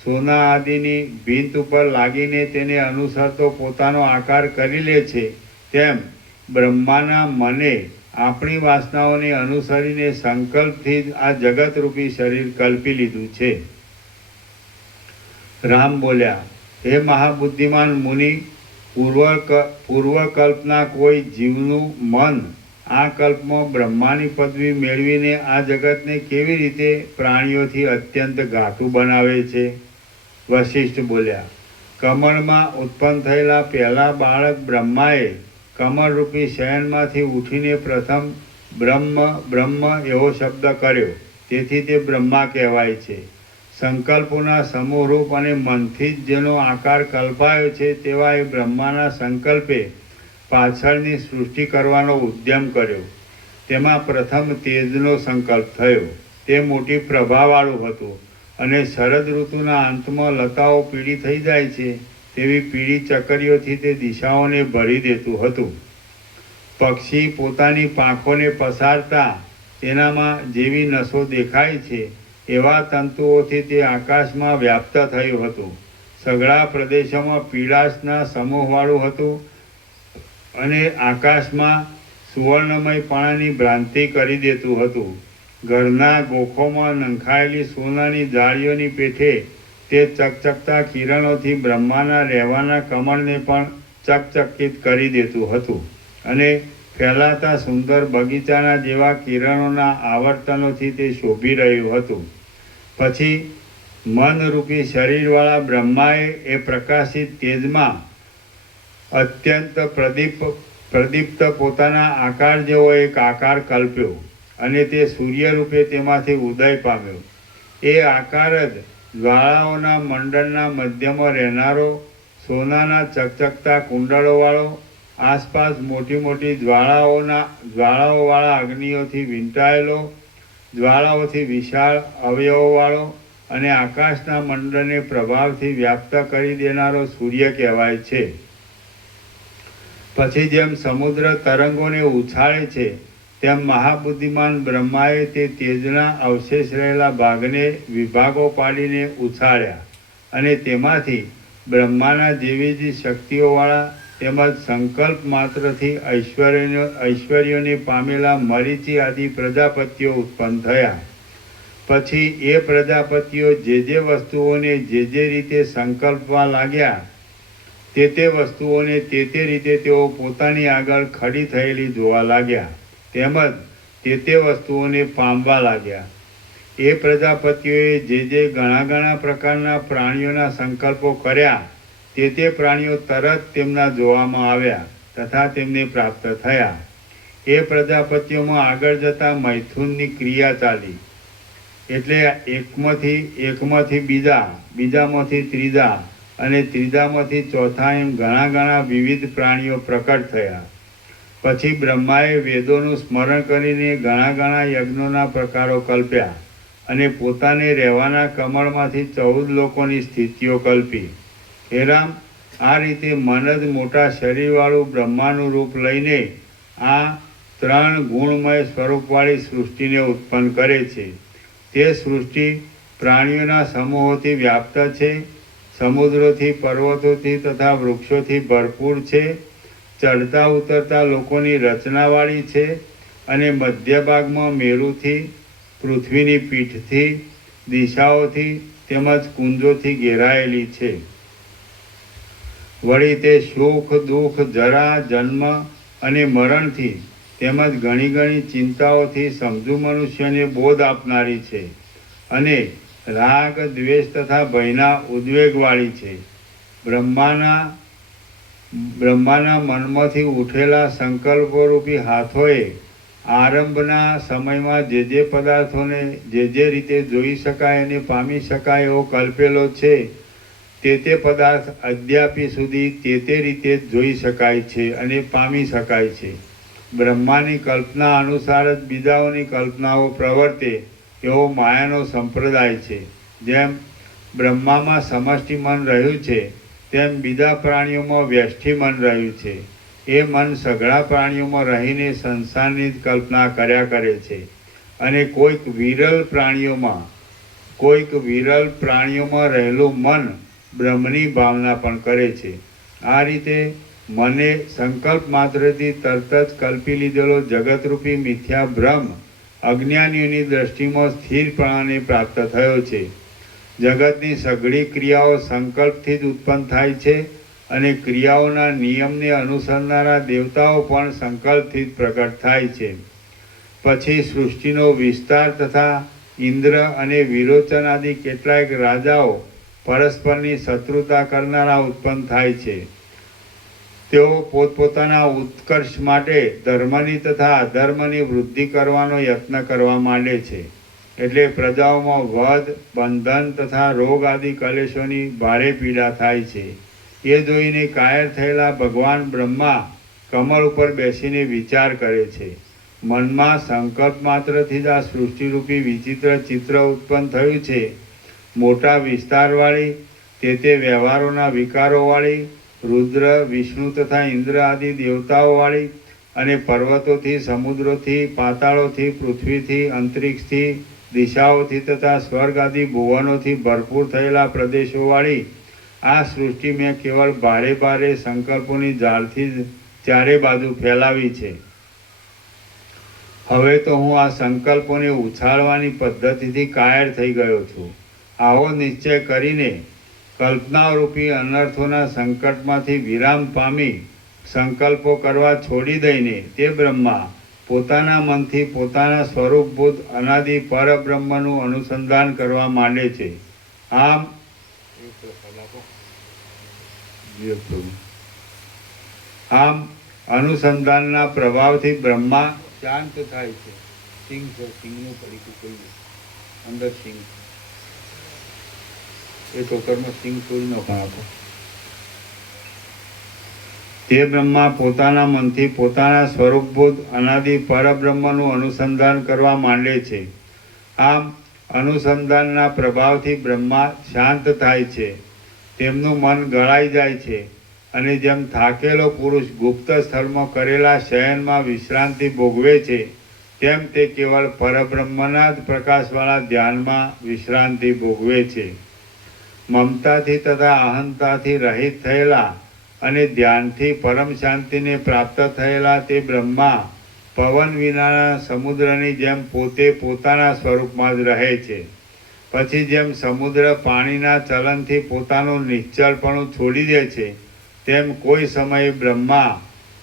સોના આદિની ભીંત ઉપર લાગીને તેને અનુસરતો પોતાનો આકાર કરી લે છે, તેમ બ્રહ્માના મને આપણી વાસનાઓને અનુસરીને સંકલ્પથી જ આ જગતરૂપી શરીર કલ્પી લીધું છે. રામ બોલ્યા, હે મહાબુદ્ધિમાન મુનિ, પૂર્વકલ્પના કોઈ જીવનું મન આ કલ્પમાં બ્રહ્માની પદવી મેળવીને આ જગતને કેવી રીતે પ્રાણીઓથી અત્યંત ઘાટું બનાવે છે? વશિષ્ઠ બોલ્યા, કમળમાં ઉત્પન્ન થયેલા પહેલા બાળક બ્રહ્માએ કમળરૂપી શયનમાંથી ઉઠીને પ્રથમ બ્રહ્મ બ્રહ્મ એવો શબ્દ કર્યો, તેથી તે બ્રહ્મા કહેવાય છે. સંકલ્પોના સમૂહરૂપ અને મનથી જ જેનો આકાર કલ્પાયો છે તેવા એ બ્રહ્માના સંકલ્પે પાછળની સૃષ્ટિ કરવાનો ઉદ્યમ કર્યો. તેમાં પ્રથમ તેજનો સંકલ્પ થયો. તે મોટી પ્રભાવાળું હતું અને શરદ ઋતુના અંતમાં લતાઓ પીળી થઈ જાય છે તેવી પીળી ચકરીઓથી તે દિશાઓને ભરી દેતું હતું. પક્ષી પોતાની પાંખોને પસારતા તેનામાં જેવી નસો દેખાય છે એવા તંતુઓથી તે આકાશમાં વ્યાપ્ત થયું હતું. સઘળા પ્રદેશોમાં પીળાશના સમૂહવાળું હતું અને આકાશમાં સુવર્ણમય પાણાની ભ્રાંતિ કરી દેતું હતું. ઘરના ગોખોમાં નંખાયેલી સોનાની જાળીઓની પેઠે તે ચકચકતા કિરણોથી બ્રહ્માના રહેવાના કમળને પણ ચકચકિત કરી દેતું હતું અને ફેલાતા સુંદર બગીચાના જેવા કિરણોના આવર્તનોથી તે શોભી રહ્યું હતું. પછી મનરૂપી શરીરવાળા બ્રહ્માએ એ પ્રકાશિત તેજમાં અત્યંત પ્રદીપ્ત પોતાના આકાર જેવો એક આકાર કલ્પ્યો અને તે સૂર્ય રૂપે તેમાંથી ઉદય પામ્યો. એ આકાર જ જ્વાળાઓના મંડળના મધ્યમાં રહેનારો, સોનાના ચકચકતા કુંડળોવાળો, આસપાસ મોટી મોટી જ્વાળાઓવાળા અગ્નિઓથી વીંટાયેલો, જ્વાળાઓથી વિશાળ અવયવોવાળો અને આકાશના મંડળને પ્રભાવથી વ્યાપ્ત કરી દેનારો સૂર્ય કહેવાય છે. પછી જેમ સમુદ્ર તરંગોને ઉછાળે છે તેમ મહાબુદ્ધિમાન બ્રહ્માએ તે તેજના અવશેષ રહેલા ભાગને વિભાગો પાડીને ઉછાળ્યા અને તેમાંથી બ્રહ્માના જેવી જ શક્તિઓવાળા તેમજ સંકલ્પ માત્રથી ઐશ્વર્યોને પામેલા મરીચી આદિ પ્રજાપતિઓ ઉત્પન્ન થયા. પછી એ પ્રજાપતિઓ જે વસ્તુઓને જે રીતે સંકલ્પવા લાગ્યા તે વસ્તુઓને તે રીતે તેઓ પોતાની આગળ ખડી થયેલી જોવા લાગ્યા તેમજ તે વસ્તુઓને પામવા લાગ્યા. એ પ્રજાપતિઓએ જે ઘણા પ્રકારના પ્રાણીઓના સંકલ્પો કર્યા તે પ્રાણીઓ તરત તેમના જોવામાં આવ્યા તથા તેમને પ્રાપ્ત થયા. એ પ્રજાપતિઓમાં આગળ જતા મૈથુનની ક્રિયા ચાલી, એટલે એકમાંથી બીજા, બીજામાંથી ત્રીજા અને ત્રીજામાંથી ચોથા એમ ઘણા વિવિધ પ્રાણીઓ પ્રકટ થયા. પછી બ્રહ્માએ વેદોનું સ્મરણ કરીને ઘણા યજ્ઞોના પ્રકારો કલ્પ્યા અને પોતાને રહેવાના કમળમાંથી 14 લોકોની સ્થિતિઓ કલ્પી. હે રામ, આ રીતે મન જ મોટા શરીરવાળું બ્રહ્માનું રૂપ લઈને આ 3 ગુણમય સ્વરૂપવાળી સૃષ્ટિને ઉત્પન્ન કરે છે. તે સૃષ્ટિ પ્રાણીઓના સમૂહોથી વ્યાપ્ત છે, સમુદ્રોથી, પર્વતોથી તથા વૃક્ષોથી ભરપૂર છે, ચડતા ઉતરતા લોકોની રચનાવાળી છે અને મધ્ય ભાગમાં મેરુથી, પૃથ્વીની પીઠથી, દિશાઓથી તેમજ કુંજોથી ઘેરાયેલી છે. વળી તે સુખ, દુઃખ, જરા, જન્મ અને મરણથી તેમજ ઘણી ચિંતાઓથી સમજુ મનુષ્યને બોધ આપનારી છે અને રાગ, દ્વેષ તથા ભયના ઉદ્વેગવાળી છે. બ્રહ્માના મનમાંથી ઉઠેલા સંકલ્પોરૂપી હાથોએ આરંભના સમયમાં જે પદાર્થોને જે રીતે જોઈ શકાય અને પામી શકાય એવો કલ્પેલો છે તે પદાર્થ અદ્યાપી સુધી તે રીતે જ જોઈ શકાય છે અને પામી શકાય છે. બ્રહ્માની કલ્પના અનુસાર જ બીજાઓની કલ્પનાઓ પ્રવર્તે એવો માયાનો સંપ્રદાય છે. જેમ બ્રહ્મામાં સમષ્ટિ મન રહ્યું છે તેમ બીજા પ્રાણીઓમાં વ્યષ્ટિ મન રહ્યું છે. એ મન સઘળા પ્રાણીઓમાં રહીને સંસારની જ કલ્પના કર્યા કરે છે અને કોઈક વિરલ પ્રાણીઓમાં રહેલું મન બ્રહ્મની ભાવના પણ કરે છે. આ રીતે મને સંકલ્પ માત્રથી તરત જ કલ્પી લીધેલો જગતરૂપી મિથ્યા ભ્રમ અજ્ઞાનીઓની દ્રષ્ટિમાં સ્થિરપણાને પ્રાપ્ત થયો છે. જગતની સઘળી ક્રિયાઓ સંકલ્પથી જ ઉત્પન્ન થાય છે અને ક્રિયાઓના નિયમને અનુસરનારા દેવતાઓ પણ સંકલ્પથી જ પ્રગટ થાય છે. પછી સૃષ્ટિનો વિસ્તાર તથા ઇન્દ્ર અને વિરોચન આદિ કેટલાક રાજાઓ પરસ્પરની શત્રુતા કરનારા ઉત્પન્ન થાય છે. તેઓ પોતપોતાના ઉત્કર્ષ માટે ધર્મની તથા અધર્મની વૃદ્ધિ કરવાનો યત્ન કરવા માંડે છે. એટલે પ્રજાઓમાં વધ, બંધન તથા રોગ આદિ કલેશોની ભારે પીડા થાય છે. એ જોઈને કાયર થયેલા ભગવાન બ્રહ્મા કમળ ઉપર બેસીને વિચાર કરે છે. મનમાં સંકલ્પ માત્રથી જ આ સૃષ્ટિરૂપી વિચિત્ર ચિત્ર ઉત્પન્ન થયું છે. મોટા વિસ્તારવાળી, તે વ્યવહારોના વિકારોવાળી, રુદ્ર, વિષ્ણુ તથા ઇન્દ્ર આદિ દેવતાઓવાળી અને પર્વતોથી, સમુદ્રોથી, પાતાળોથી, પૃથ્વીથી, અંતરિક્ષથી, દિશાઓથી તથા સ્વર્ગ આદિ ભુવનોથી ભરપૂર થયેલા પ્રદેશોવાળી આ સૃષ્ટિ મેં કેવળ ભારે સંકલ્પોની જાળથી જ ચારે બાજુ ફેલાવી છે. હવે તો હું આ સંકલ્પોને ઉછાળવાની પદ્ધતિથી કાયર થઈ ગયો છું. આવો નિશ્ચય કરીને કલ્પનારૂપી અનર્થોના સંકટમાંથી વિરામ પામી સંકલ્પો કરવા છોડી દઈને તે બ્રહ્મા પોતાના મનથી પોતાના સ્વરૂપભૂત અનાદિ પરબ્રહ્મનું અનુસંધાન કરવા માંડે છે. આમ અનુસંધાનના પ્રભાવથી બ્રહ્મા શાંત થાય છે. સિંહ છે, સિંહનું પડીકું કોઈ અંદર સિંહ એ ટોકરમાં સિંહ કોઈ ન આપો. તે બ્રહ્મા પોતાના મનથી પોતાના સ્વરૂપભૂત અનાદિ પરબ્રહ્મનું અનુસંધાન કરવા માંડે છે. આમ અનુસંધાનના પ્રભાવથી બ્રહ્મા શાંત થાય છે. તેમનું મન ગળાઈ જાય છે અને જેમ થાકેલો પુરુષ ગુપ્ત સ્થળમાં કરેલા શયનમાં વિશ્રાંતિ ભોગવે છે તેમ તે કેવળ પરબ્રહ્મના જ પ્રકાશવાળા ધ્યાનમાં વિશ્રાંતિ ભોગવે છે. મમતાથી તથા અહંતાથી રહિત થયેલા અને ધ્યાનથી પરમ શાંતિને પ્રાપ્ત થયેલા તે બ્રહ્મા પવન વિનાના સમુદ્રની જેમ પોતે પોતાના સ્વરૂપમાં જ રહે છે. પછી જેમ સમુદ્ર પાણીના ચલનથી પોતાનું નિશ્ચળપણું છોડી દે છે તેમ કોઈ સમયે બ્રહ્મા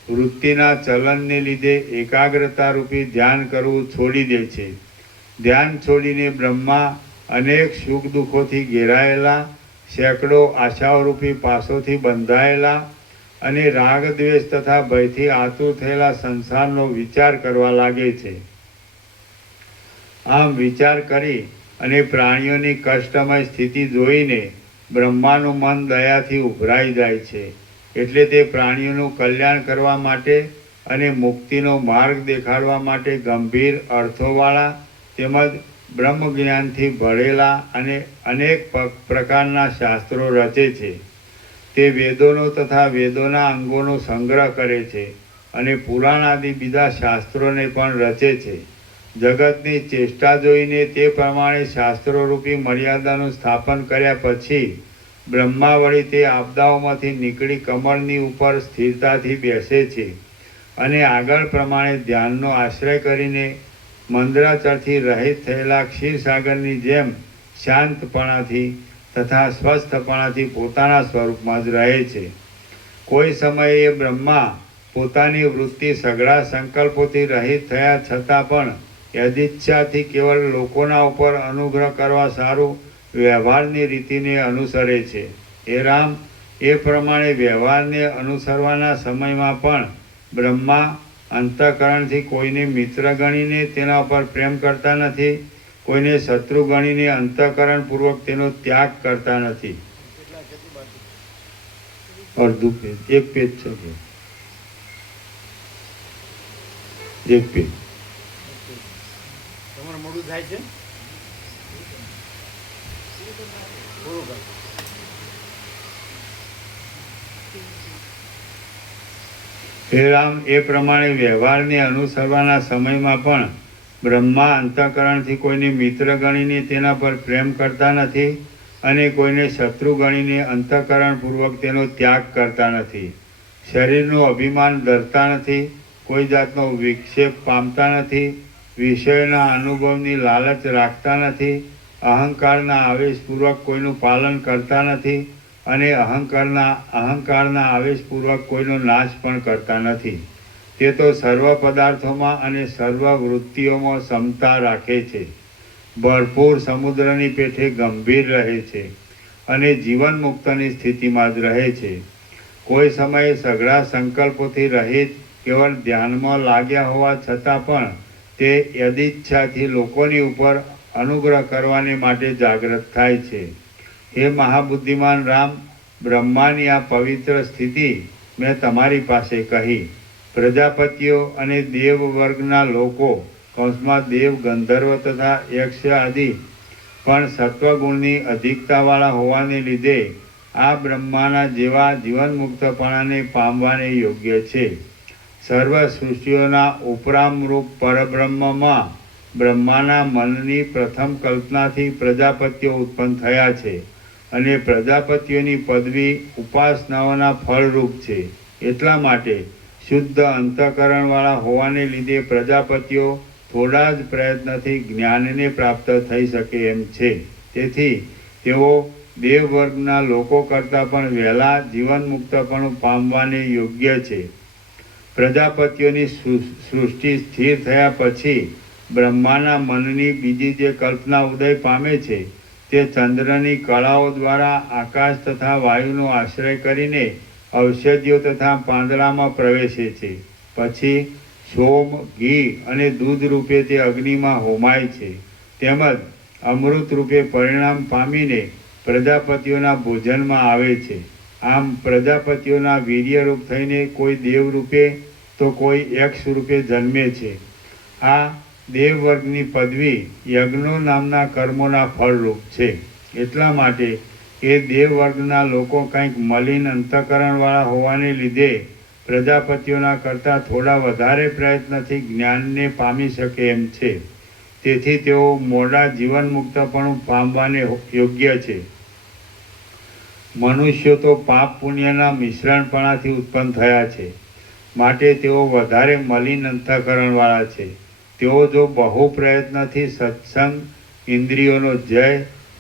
વૃત્તિના ચલનને લીધે એકાગ્રતારૂપી ધ્યાન કરવું છોડી દે છે. ધ્યાન છોડીને બ્રહ્મા અનેક સુખ દુઃખોથી ઘેરાયેલા, સેંકડો આશાઓરૂપી પાસોથી બંધાયેલા અને રાગ દ્વેષ તથા ભયથી આતુર થયેલા સંસારનો વિચાર કરવા લાગે છે. આમ વિચાર કરી અને પ્રાણીઓની કષ્ટમય સ્થિતિ જોઈને બ્રહ્માનું મન દયાથી ઉભરાઈ જાય છે. એટલે તે પ્રાણીઓનું કલ્યાણ કરવા માટે અને મુક્તિનો માર્ગ દેખાડવા માટે ગંભીર અર્થોવાળા તેમજ બ્રહ્મ જ્ઞાનથી ભળેલા અને અનેક પ્રકારના શાસ્ત્રો રચે છે. તે વેદોનો તથા વેદોના અંગોનો સંગ્રહ કરે છે અને પુરાણ આદિ બીજા શાસ્ત્રોને પણ રચે છે. જગતની ચેષ્ટા જોઈને તે પ્રમાણે શાસ્ત્રોરૂપી મર્યાદાનું સ્થાપન કર્યા પછી બ્રહ્મા વળી તે આપદાઓમાંથી નીકળી કમળની ઉપર સ્થિરતાથી બેસે છે અને આગળ પ્રમાણે ધ્યાનનો આશ્રય કરીને મંદરાચરથી રહિત થયેલા ક્ષીરસાગરની જેમ શાંતપણાથી તથા સ્વસ્થપણાથી પોતાના સ્વરૂપમાં જ રહે છે. કોઈ સમયે એ બ્રહ્મા પોતાની વૃત્તિ સઘળા સંકલ્પોથી રહિત થયા છતાં પણ યદિચ્છાથી કેવળ લોકોના ઉપર અનુગ્રહ કરવા સારું વ્યવહારની રીતિને અનુસરે છે. હે રામ, એ પ્રમાણે વ્યવહારને અનુસરવાના સમયમાં પણ બ્રહ્મા અંતઃકરણથી કોઈને મિત્ર ગણીને તેના ઉપર પ્રેમ કરતા નથી, કોઈને શત્રુ ગણીને અંતઃકરણપૂર્વક તેનો ત્યાગ કરતા નથી. અડધું પેજ, એક પેજ છે, એક પેજ. તમારું મોડું થાય છે, પૂરું કરો. હે રામ, એ પ્રમાણે વ્યવહારને અનુસરવાના સમયમાં પણ બ્રહ્મા અંતઃકરણથી કોઈને મિત્ર ગણીને તેના પર પ્રેમ કરતા નથી અને કોઈને શત્રુ ગણીને અંતઃકરણપૂર્વક તેનો ત્યાગ કરતા નથી. શરીરનું અભિમાન ધરતા નથી, કોઈ જાતનો વિક્ષેપ પામતા નથી, વિષયોના અનુભવની લાલચ રાખતા નથી, અહંકારના આવેશપૂર્વક કોઈનું પાલન કરતા નથી અને અહંકારના આવેશપૂર્વક કોઈનો નાશ પણ કરતા નથી. તે તો સર્વ પદાર્થોમાં અને સર્વ વૃત્તિઓમાં સમતા રાખે છે, ભરપૂર સમુદ્રની પેઠે ગંભીર રહે છે અને જીવન મુક્તની સ્થિતિમાં જ રહે છે. કોઈ સમયે સઘળા સંકલ્પોથી રહિત કેવળ ધ્યાનમાં લાગ્યા હોવા છતાં પણ તે યદિચ્છાથી લોકોની ઉપર અનુગ્રહ કરવાને માટે જાગૃત થાય છે. હે મહાબુદ્ધિમાન રામ, બ્રહ્માની આ પવિત્ર સ્થિતિ મેં તમારી પાસે કહી. પ્રજાપતિઓ અને દેવ વર્ગના લોકો કૌંસમાં દેવ, ગંધર્વ તથા યક્ષ આદિ પણ સત્વગુણની અધિકતાવાળા હોવાને લીધે આ બ્રહ્માના જેવા જીવનમુક્તપણાને પામવાને યોગ્ય છે. સર્વ સૃષ્ટિઓના ઉપરામરૂપ પરબ્રહ્મમાં બ્રહ્માના મનની પ્રથમ કલ્પનાથી પ્રજાપતિઓ ઉત્પન્ન થયા છે અને પ્રજાપતિઓની પદવી ઉપાસનાઓના ફળરૂપ છે. એટલા માટે શુદ્ધ અંતઃકરણવાળા હોવાને લીધે પ્રજાપતિઓ થોડા જ પ્રયત્નથી જ્ઞાનને પ્રાપ્ત થઈ શકે એમ છે. તેથી તેઓ દેવ વર્ગના લોકો કરતાં પણ વહેલા જીવન મુક્તપણું પામવાને યોગ્ય છે. પ્રજાપતિઓની સૃષ્ટિ સ્થિર થયા પછી બ્રહ્માના મનની બીજી જે કલ્પના ઉદય પામે છે તે ચંદ્રની કળાઓ દ્વારા આકાશ તથા વાયુનો આશ્રય કરીને ઔષધિઓ તથા પાંદડામાં પ્રવેશે છે. પછી સોમ, ઘી અને દૂધ રૂપે તે અગ્નિમાં હોમાય છે. તેમજ અમૃત રૂપે પરિણામ પામીને પ્રજાપતિઓના ભોજનમાં આવે છે. આમ પ્રજાપતિઓના વીર્યરૂપ થઈને કોઈ દેવ રૂપે તો કોઈ યક્ષ રૂપે જન્મે છે. આ દેવવર્ગની પદવી યજ્ઞો નામના કર્મોના ફળરૂપ છે. એટલા માટે એ દેવવર્ગના લોકો કંઈક મલિન અંતઃકરણવાળા હોવાને લીધે પ્રજાપતિઓના કરતાં થોડા વધારે પ્રયત્નથી જ્ઞાનને પામી શકે એમ છે. તેથી તેઓ મોડા જીવન મુક્તપણું પામવાને યોગ્ય છે. મનુષ્યો તો પાપ પુણ્યના મિશ્રણપણાથી ઉત્પન્ન થયા છે, માટે તેઓ વધારે મલિન અંતઃકરણવાળા છે. તેઓ જો બહુ પ્રયત્નથી સત્સંગ, ઇન્દ્રિયોનો જય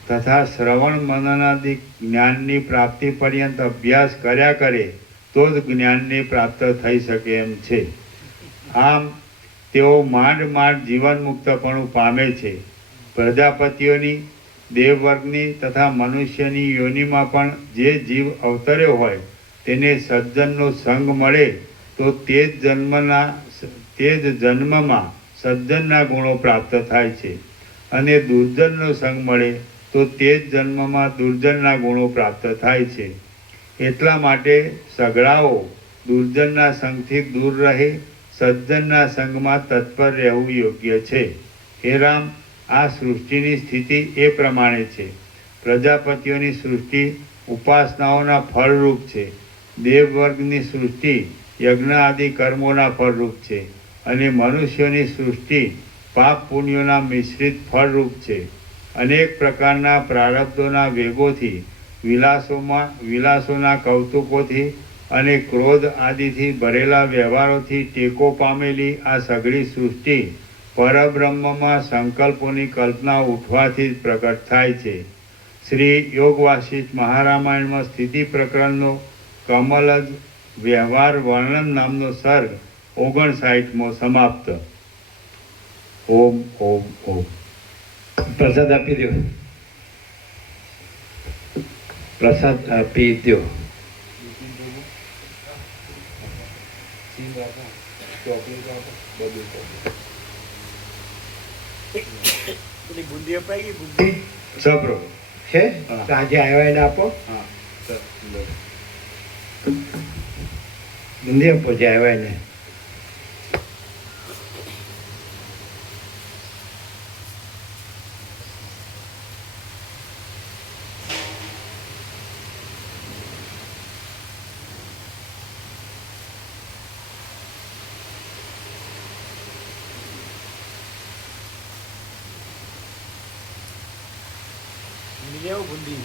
તથા શ્રવણ મનનાદિ જ્ઞાનની પ્રાપ્તિ પર્યંત અભ્યાસ કર્યા કરે તો જ જ્ઞાનને પ્રાપ્ત થઈ શકે એમ છે. આમ તેઓ માંડ માંડ જીવન મુક્તપણું પામે છે. પ્રજાપતિઓની, દેવવર્ગની તથા મનુષ્યની યોનિમાં પણ જે જીવ અવતર્યો હોય તેને સજ્જનનો સંગ મળે તો તે જ જન્મમાં સજ્જનના ગુણો પ્રાપ્ત થાય છે, અને દુર્જનનો સંગ મળે તો તે જ જન્મમાં દુર્જનના ગુણો પ્રાપ્ત થાય છે. એટલા માટે સઘળાઓ દુર્જનના સંગથી દૂર રહે સજ્જનના સંગમાં તત્પર રહેવું યોગ્ય છે. હે રામ, આ સૃષ્ટિની સ્થિતિ એ પ્રમાણે છે. પ્રજાપતિઓની સૃષ્ટિ ઉપાસનાઓના ફળરૂપ છે. દેવવર્ગની સૃષ્ટિ યજ્ઞ આદિ કર્મોના ફળરૂપ છે, અને મનુષ્યોની સૃષ્ટિ પાપ પુણ્યોના મિશ્રિત ફળરૂપ છે. અનેક પ્રકારના પ્રારબ્ધોના વેગોથી, વિલાસોના કૌતુકોથી અને ક્રોધ આદિથી ભરેલા વ્યવહારોથી ટેકો પામેલી આ સઘળી સૃષ્ટિ પરબ્રહ્મમાં સંકલ્પોની કલ્પના ઉઠવાથી જ પ્રગટ થાય છે. શ્રી યોગ વાસિષ્ઠ મહારામાયણમાં સ્થિતિ પ્રકરણનો કમલજ વ્યવહાર વર્ણન નામનો સર્ગ 59મો સમાપ્ત. ઓમ ઓમ ઓમ. પ્રસાદ આપી દો. પ્રસાદ આપી દો. પેલી બુંદી અપાઈ ગઈ, બુંદી સપ્રો છે તો આજે આવ્યા એને આપો. હા બુંદી આપો જે આવ્યા એને. લઈ આવો બુંદી.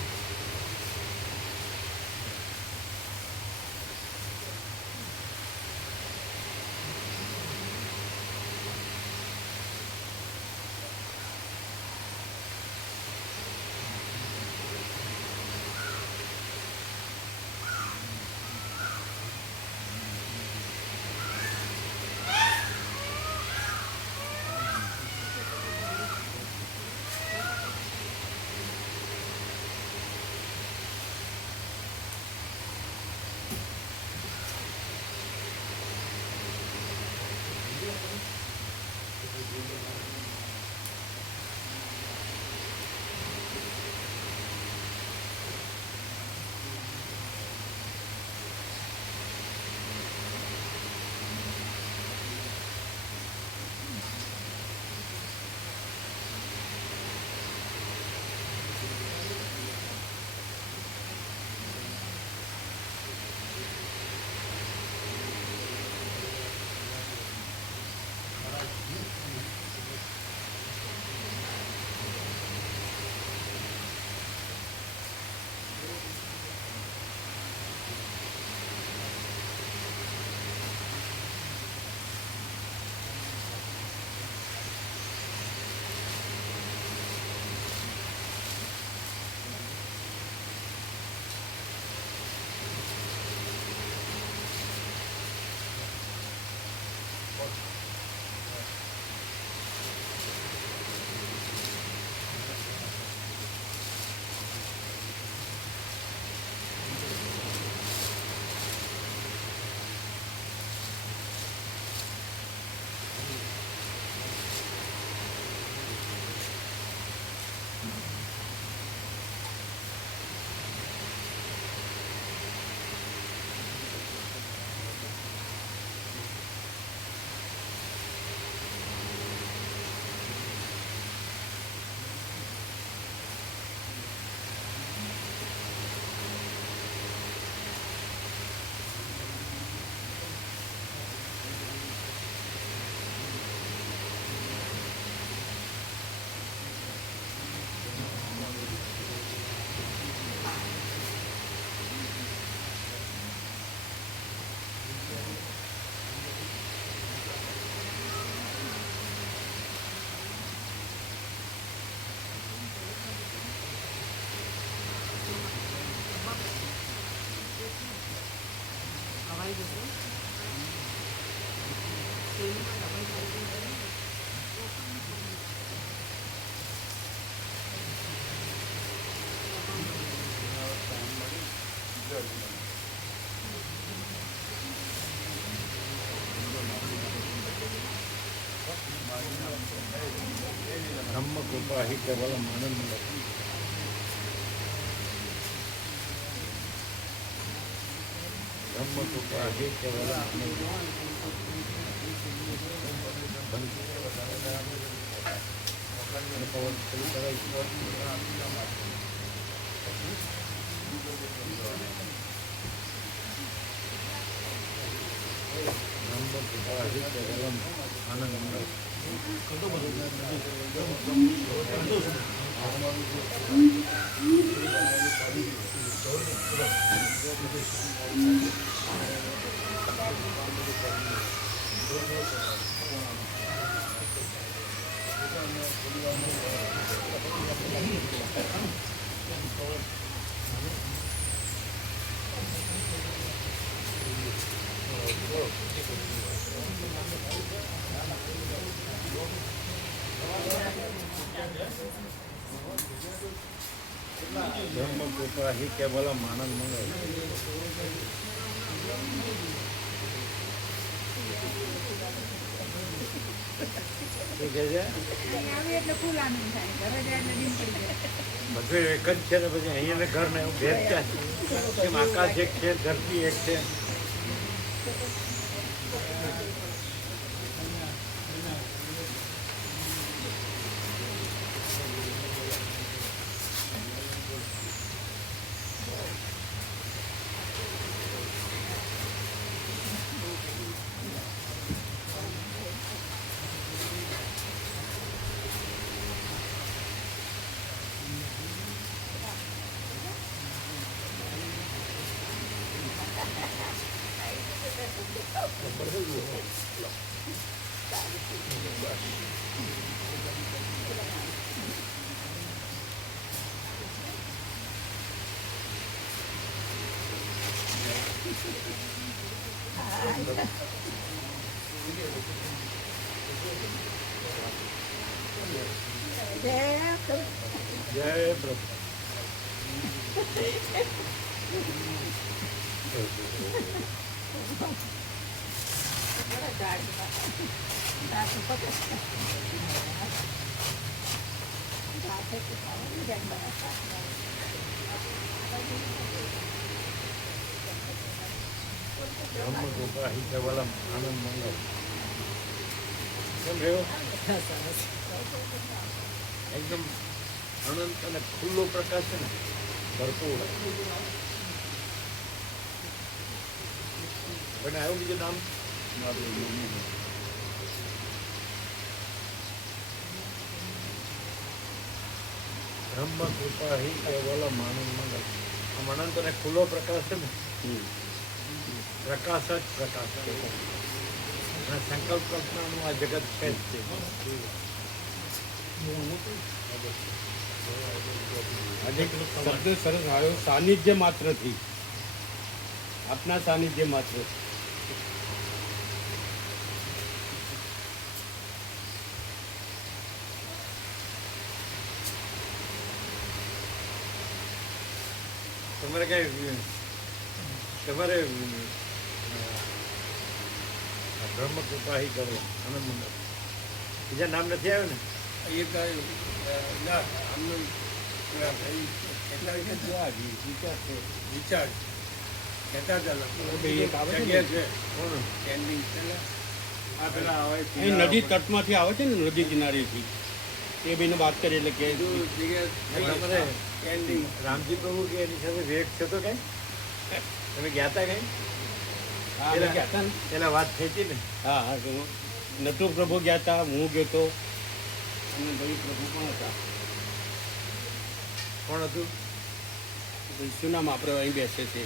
બ્રહ્મ કૃપા હિ કેવલમ આનંદ મંગલ. બ્રહ્મ કૃપા હિ કેવલમ આનંદ આનંદ મંગલ. બ્રહ્મ કૃપા હિ કેવલમ આનંદ મંગલ. શું કહે છે? આવે એટલે ફૂલ આનંદ થાય, ઘરે જાય એટલે દિન પડી જાય. બધું એક જ છે ને પછી અહીંયા ને ઘર ને એવું ભેદ ક્યાં છે? કેમ આકાશ એક છે, ધરતી એક છે. જય પ્રભુ. બ્રહ્મ કૃપા હિ કેવલમ આનંદ મંગલ. કેમ રહ્યો? એકદમ અનંત અને ખુલ્લો પ્રકાશ છે ને, ભરપૂર. પણ આવ્યું બીજું નામ? બ્રહ્મ કૃપા હિ કેવલમ આનંદ મંગલ. આમ અનંત અને ખુલ્લો પ્રકાશ છે ને, પ્રકાશ જ પ્રકાશ છે. અને સંકલ્પ કલ્પનાનું આ જગત છે જ તે. આજે શબ્દ સરસ આવ્યો, સાનિધ્ય માત્રથી, આપના સાનિધ્ય માત્ર. તમારે કઈ તમારે બ્રહ્મ કૃપા હિ કરો આનંદ મંગલ. બીજા નામ નથી આવ્યું ને? વિચાર કહેતા હતા એક આવે છે ને? કોણ? આ પેલા આવે છે. અહીં નદી તટમાંથી આવે છે ને, નદી કિનારેથી, એ બેને વાત કરી એટલે કે તમારે રામજી પ્રભુ કે એની સાથે વેગ છે તો કઈ તમે ગયા હતા કઈ? હા, અમે ગયા હતા ને. પેલા વાત થઈ હતી ને? હા હા, તો નટુ પ્રભુ ગયા હતા, હું ગયો હતો, અને ભાઈ પ્રભુ પણ હતા. કોણ હતું? શું નામ આપણે અહીં બેસે છે?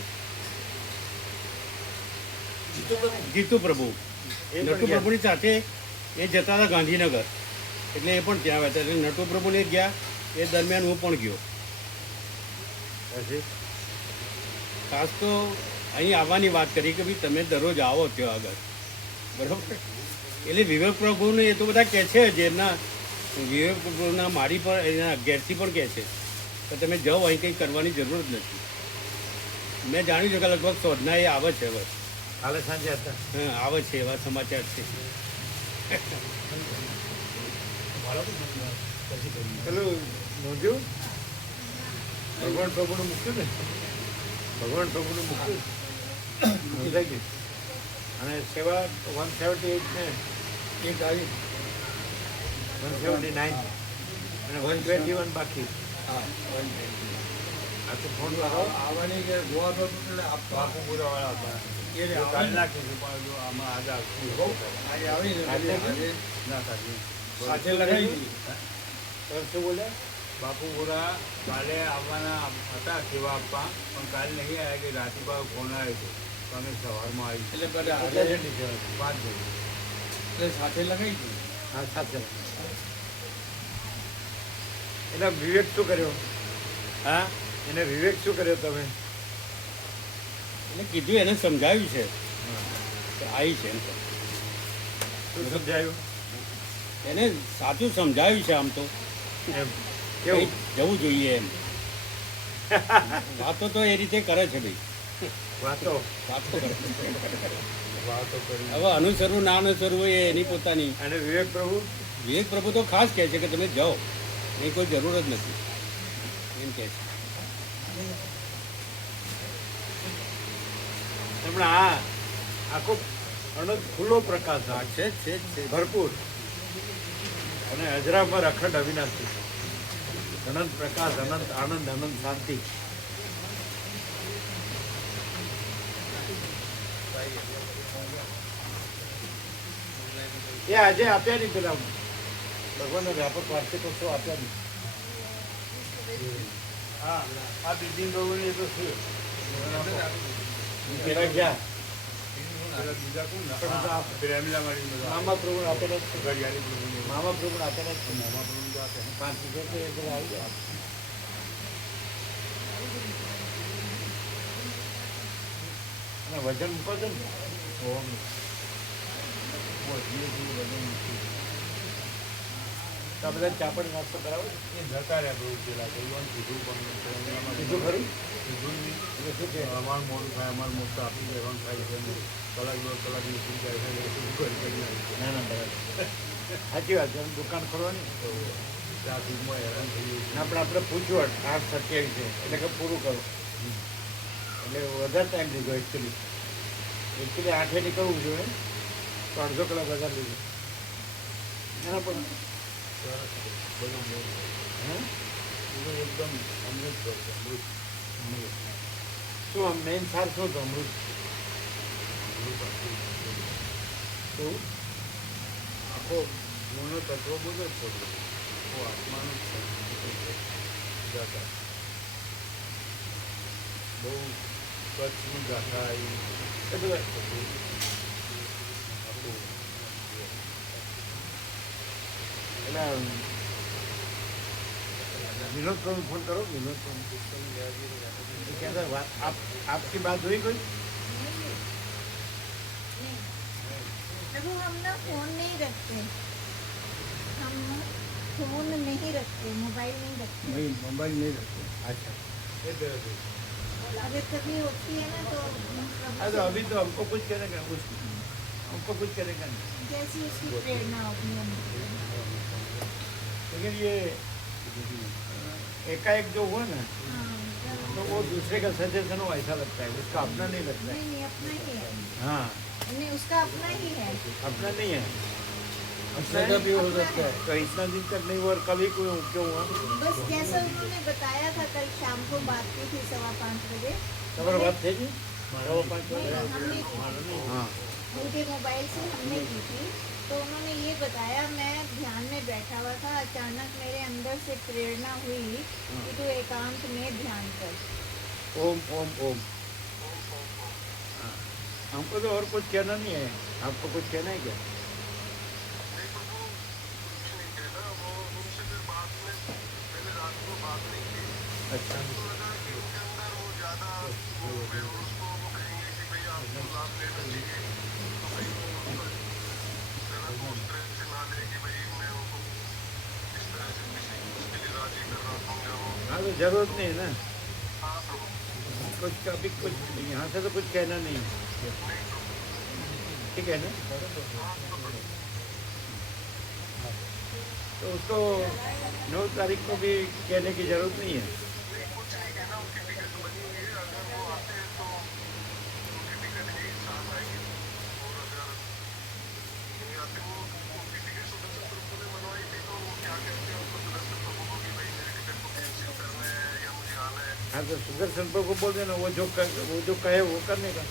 જીતુ પ્રભુ. એ પણ નટુ ગયા. પ્રભુની સાથે એ જતા હતા ગાંધીનગર, એટલે એ પણ ત્યાં આવ્યા હતા. એટલે નટુ પ્રભુને ગયા એ દરમિયાન હું પણ ગયો. પછી ખાસ તો અહીં આવવાની વાત કરી કે ભાઈ તમે દરરોજ આવો ત્યાં આગળ, બરાબર. એટલે વિવેક પ્રભુને એ તો બધા કહે છે જ, એમના વિવેક પ્રભુના મારી પર એના ઘેરથી પણ કહે છે કે તમે જાઓ, અહીં કંઈ કરવાની જરૂર જ નથી. મેં જાણ્યું છે કે લગભગ શોધના એ આવે છે હવે. કાલે સાંજે હતા. હા, આવે છે એવા સમાચાર છે. પેલું નોંધ્યું ભગવાન પ્રભુનું મૂક્યું ને, ભગવાન પ્રભુનું મૂક્યું નોંધાઈ ગયું. અને સેવા 178 ને એક આવી 179 અને 121 બાકી. હા, આ તો ફોન લગાવો. આવવાની કે ગોવા પર બાપુ પુરાવાળા હતા એ કાઢી નાખીશું પણ જો આમાં આજે આવશું આજે આવીને કાલે આજે ના કાઢી સાથે લગાવી દીધી. તમે શું બોલ્યા? બાપુપુરા કાલે આવવાના હતા સેવા આપવા પણ કાલે નહીં આવ્યા કે રાતીબા ફોન આવ્યો હતો તો અમે સવારમાં આવી એટલે બધા કેટલા હાજર જણની સેવા હતી? 5 જણ એટલે સાથે લગાવી દીધી. હા, 7 જણ. એટલે વિવેક શું કર્યો? હા, એને વિવેક શું કર્યો તમે? એટલે કીધું એને સમજાવ્યું છે કે આવી છે એમ. શું સમજાયું? એને સાચું સમજાવ્યું છે આમ તો એમ કંઈ કેવું? જવું જોઈએ એમ. વાતો તો એ રીતે કરે છે ભાઈ, વાતો વાતો કરે છે. વાતો કરી હવે અનુસરવું ના અનુસરવું એ એની પોતાની. અને વિવેક પ્રભુ વિવેક પ્રભુ તો ખાસ કહે છે કે તમે જાઓ, એની કોઈ જરૂર જ નથી એમ કહે છે. હમણાં આ આખો અનંત ખુલ્લો પ્રકાશ હા, છે, છે જ છે. ભરપૂર અને અજરામર અખંડ અવિનાશી અનંત પ્રકાશ, અનંત આનંદ, અનંત શાંતિ. એ આજે આપ્યા નહીં પેલા ભગવાનના વ્યાપક વાર્ષિકોત્સવ આપ્યા નહીં. હા આ બિલ્ડિંગ ગવર્ની તો છે પેલા ગયા પેલા બીજા કોણ ને? પણ તો આ પ્રેમીલા મારી બધા મામા પ્રભુ આપેલા જ છે. ઘડિયાળી પ્રભુની મામા પ્રભુ આપેલા જ છે. મામા પ્રભુ તો આપે 5 તો એ બધા આવી ગયા. અને વજન મૂકો છો ને તો આ બધા ચાપડ નાસ્તો કરાવો છો? એ જતા રહ્યા બહુ પેલા ગયું કીધું પણ પ્રેમીલામાં કીધું ખરું? કીધું નહીં. એટલે શું કે અમારું મોડું થાય અમારું મોડું તો આપી દેવાનું થાય છે ને. કલાક 2 કલાક ઉઠી જાય છે એટલે બધું કરી નાખ્યું. ના ના બરાબર સાચી વાત છે. દુકાન ખોલવાની તો ટ્રાફિકમાં હેરાન થઈ ગયું. ના પણ આપણે પૂછવું 8:27 છે એટલે કે પૂરું કરો એટલે વધારે ટાઈમ લીધો એકચ્યુઅલી 8 નીકળવું જોઈએ તો અડધો કલાક વધારે લીધો એના પણ સરસ છે. બધું મોડું. હે બધું એકદમ અમૃત કરશે અમૃત શું આમ મેઇન સાર શું હતો અમૃત? અમૃત આખું શું આખો ગુણનો તત્વ બધો જ છે બધું. આખો આત્માનો જ છે. ગાથા બહુ કચ્છની ગાથા આવી એ બધું આખું એટલે विनोद को फोन करो. विनोद को क्या था आपकी बात हुई कोई? देखो हम ना फोन नहीं रखते, हम फोन नहीं रखते, मोबाइल नहीं रखते. नहीं मोबाइल नहीं रखते. अच्छा એ तरह से अगर कभी होती है ना तो तो अभी तो हमको कुछ करेगा हमको कुछ करेगा नहीं. जैसी उसकी प्रेरणा होती है. लेकिन ये एकाएक जो हुआ ना हाँ, तो वो दूसरे का सजेशन हो ऐसा लगता है, उसका अपना नहीं लगता है. नहीं नहीं अपना ही है, हाँ नहीं उसका अपना ही है. अपना नहीं है. अपने का भी हो सकता है. तो इतना दिन तक नहीं हुआ और कभी कोई क्यों हुआ? बस जैसा उन्होंने बताया था कल शाम को बात की थी 5:15 बजे. તમારી વાત થઈ ગઈ? 5:15 नहीं, हमने की थी. हाँ उनके मोबाइल से हमने की थी. तो उन्होंने ये बताया, मैं ध्यान में बैठा हुआ था, अचानक मेरे अंदर से प्रेरणा हुई कि तू एकांत में ध्यान कर. ओम ओम ओम. हाँ. हमको तो और कुछ कहना नहीं है. आपको कुछ कहना है क्या? अच्छा हाँ तो जरूरत नहीं है ना. कुछ अभी कुछ यहाँ से तो कुछ कहना नहीं है, ठीक है ना? तो उसको 9 तारीख को भी कहने की जरूरत नहीं है। हाँ तो सुदर्शन को बोल देना, वो जो कहे वो करने का।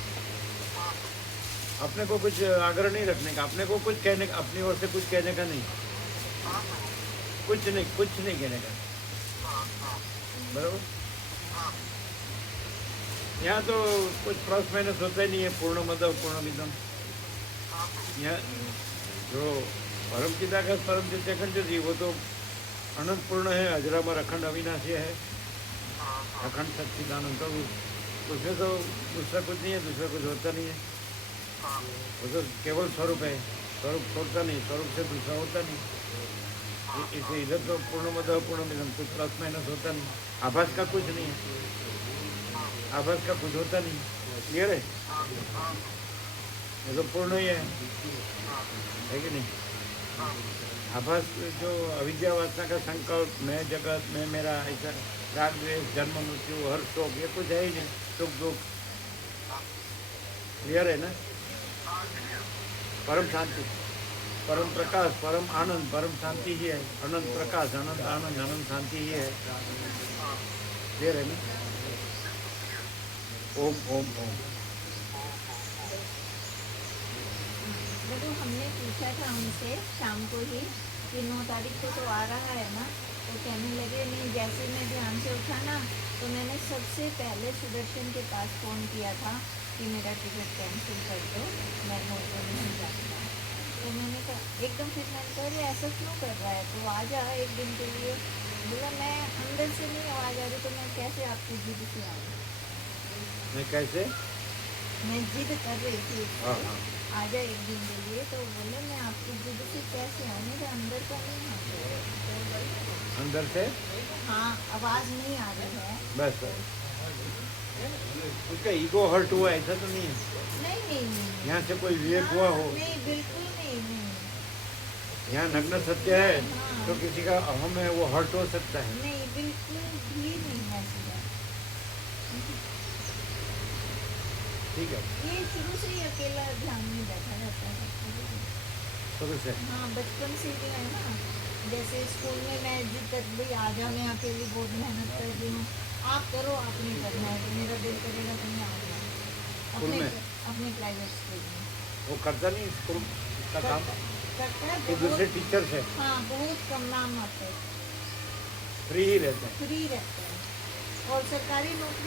अपने को कुछ आग्रह नहीं रखने का, अपने को कुछ कहने का, अपनी ओर से कुछ कहने का नहीं, कुछ नहीं कहने का, बराबर। यहाँ तो कुछ प्लस माइनस होता ही नहीं है, पूर्ण मद पूर्ण मिदम। यहाँ जो परम चिदाकाश परम चित्तखंड जी, वो तो अनंत पूर्ण है, अजरामर अखंड अविनाशी है, अखंड सच्चिदानंद। तो उसमें तो दूसरा कुछ नहीं है, दूसरा कुछ होता नहीं है, वो तो केवल स्वरूप है, स्वरूप छोड़ता नहीं, स्वरूप से दूसरा होता नहीं। इसे इधर तो पूर्ण मद पूर्ण मिदम, कुछ प्लस माइनस होता नहीं, आभास का कुछ नहीं है, आभास का कुछ होता नहीं। क्लियर है? ये तो पूर्ण ही है कि नहीं? आभास जो अविद्या वासना का संकल्प, मैं जगत, मैं मेरा, ऐसा राग द्वेष जन्म मृत्यु हर शोक, ये कुछ है ही नहीं, सुख दुख। क्लियर है ना? परम शांति, परम प्रकाश, परम आनंद, परम शांति ही है, अनंत प्रकाश, अनंत आनंद, अनंत शांति ही है। क्लियर है ना? ओम ओम ओम। देखो हमने पूछा था उनसे शाम को ही कि 9 तारीख को तो आ रहा है ना, तो कहने लगे नहीं, जैसे मैं ध्यान से उठा ना तो मैंने सबसे पहले सुदर्शन के पास फ़ोन किया था कि मेरा टिकट कैंसिल कर दो, मैं मोटर नहीं जाऊँगा। तो मैंने कहा एकदम, फिर मैंने कहा अरे ऐसा क्यों कर रहा है, तो आ जा एक दिन के लिए। बोला मैं अंदर से नहीं आवाज़ आ रही, तो मैं कैसे आपकी जिद से आऊँ? मैं कैसे? मैं जिद कर रही थी हाँ उसको, हाँ, आ जा एक दिन के लिए, तो बोले मैं आपकी जिद से कैसे आऊँ, मेरे अंदर का नहीं है। अंदर से हाँ, आवाज़ नहीं आ रही है। बस उसका ईगो हर्ट हुआ ऐसा तो नहीं है, नहीं नहीं नहीं, यहाँ से कोई विवेक हुआ हो। नहीं बिल्कुल नहीं नहीं यहाँ नग्न सत्य है तो किसी का अहम है, वो हर्ट हो सकता है। नहीं, बिल्कुल भी नहीं है ऐसी बात। ठीक है, ये शुरू से ही अकेला ध्यान में बैठा रहता है। शुरू से। हाँ, बचपन से भी है ना, जैसे स्कूल में मैं जिद कर ली, आ जा, मैं अकेली बहुत मेहनत कर रही हूँ, आप करो, आप नहीं करना है, तो मेरा दिल करेगा तो मैं आ जाऊँ स्कूल में? अपने प्राइवेट स्कूल में। वो करता नहीं स्कूल का काम, करता है कि दूसरे बहुत, टीचर से हाँ बहुत कम नाम आते हैं, फ्री ही रहते हैं। फ्री रहते हैं, और सरकारी नौकरी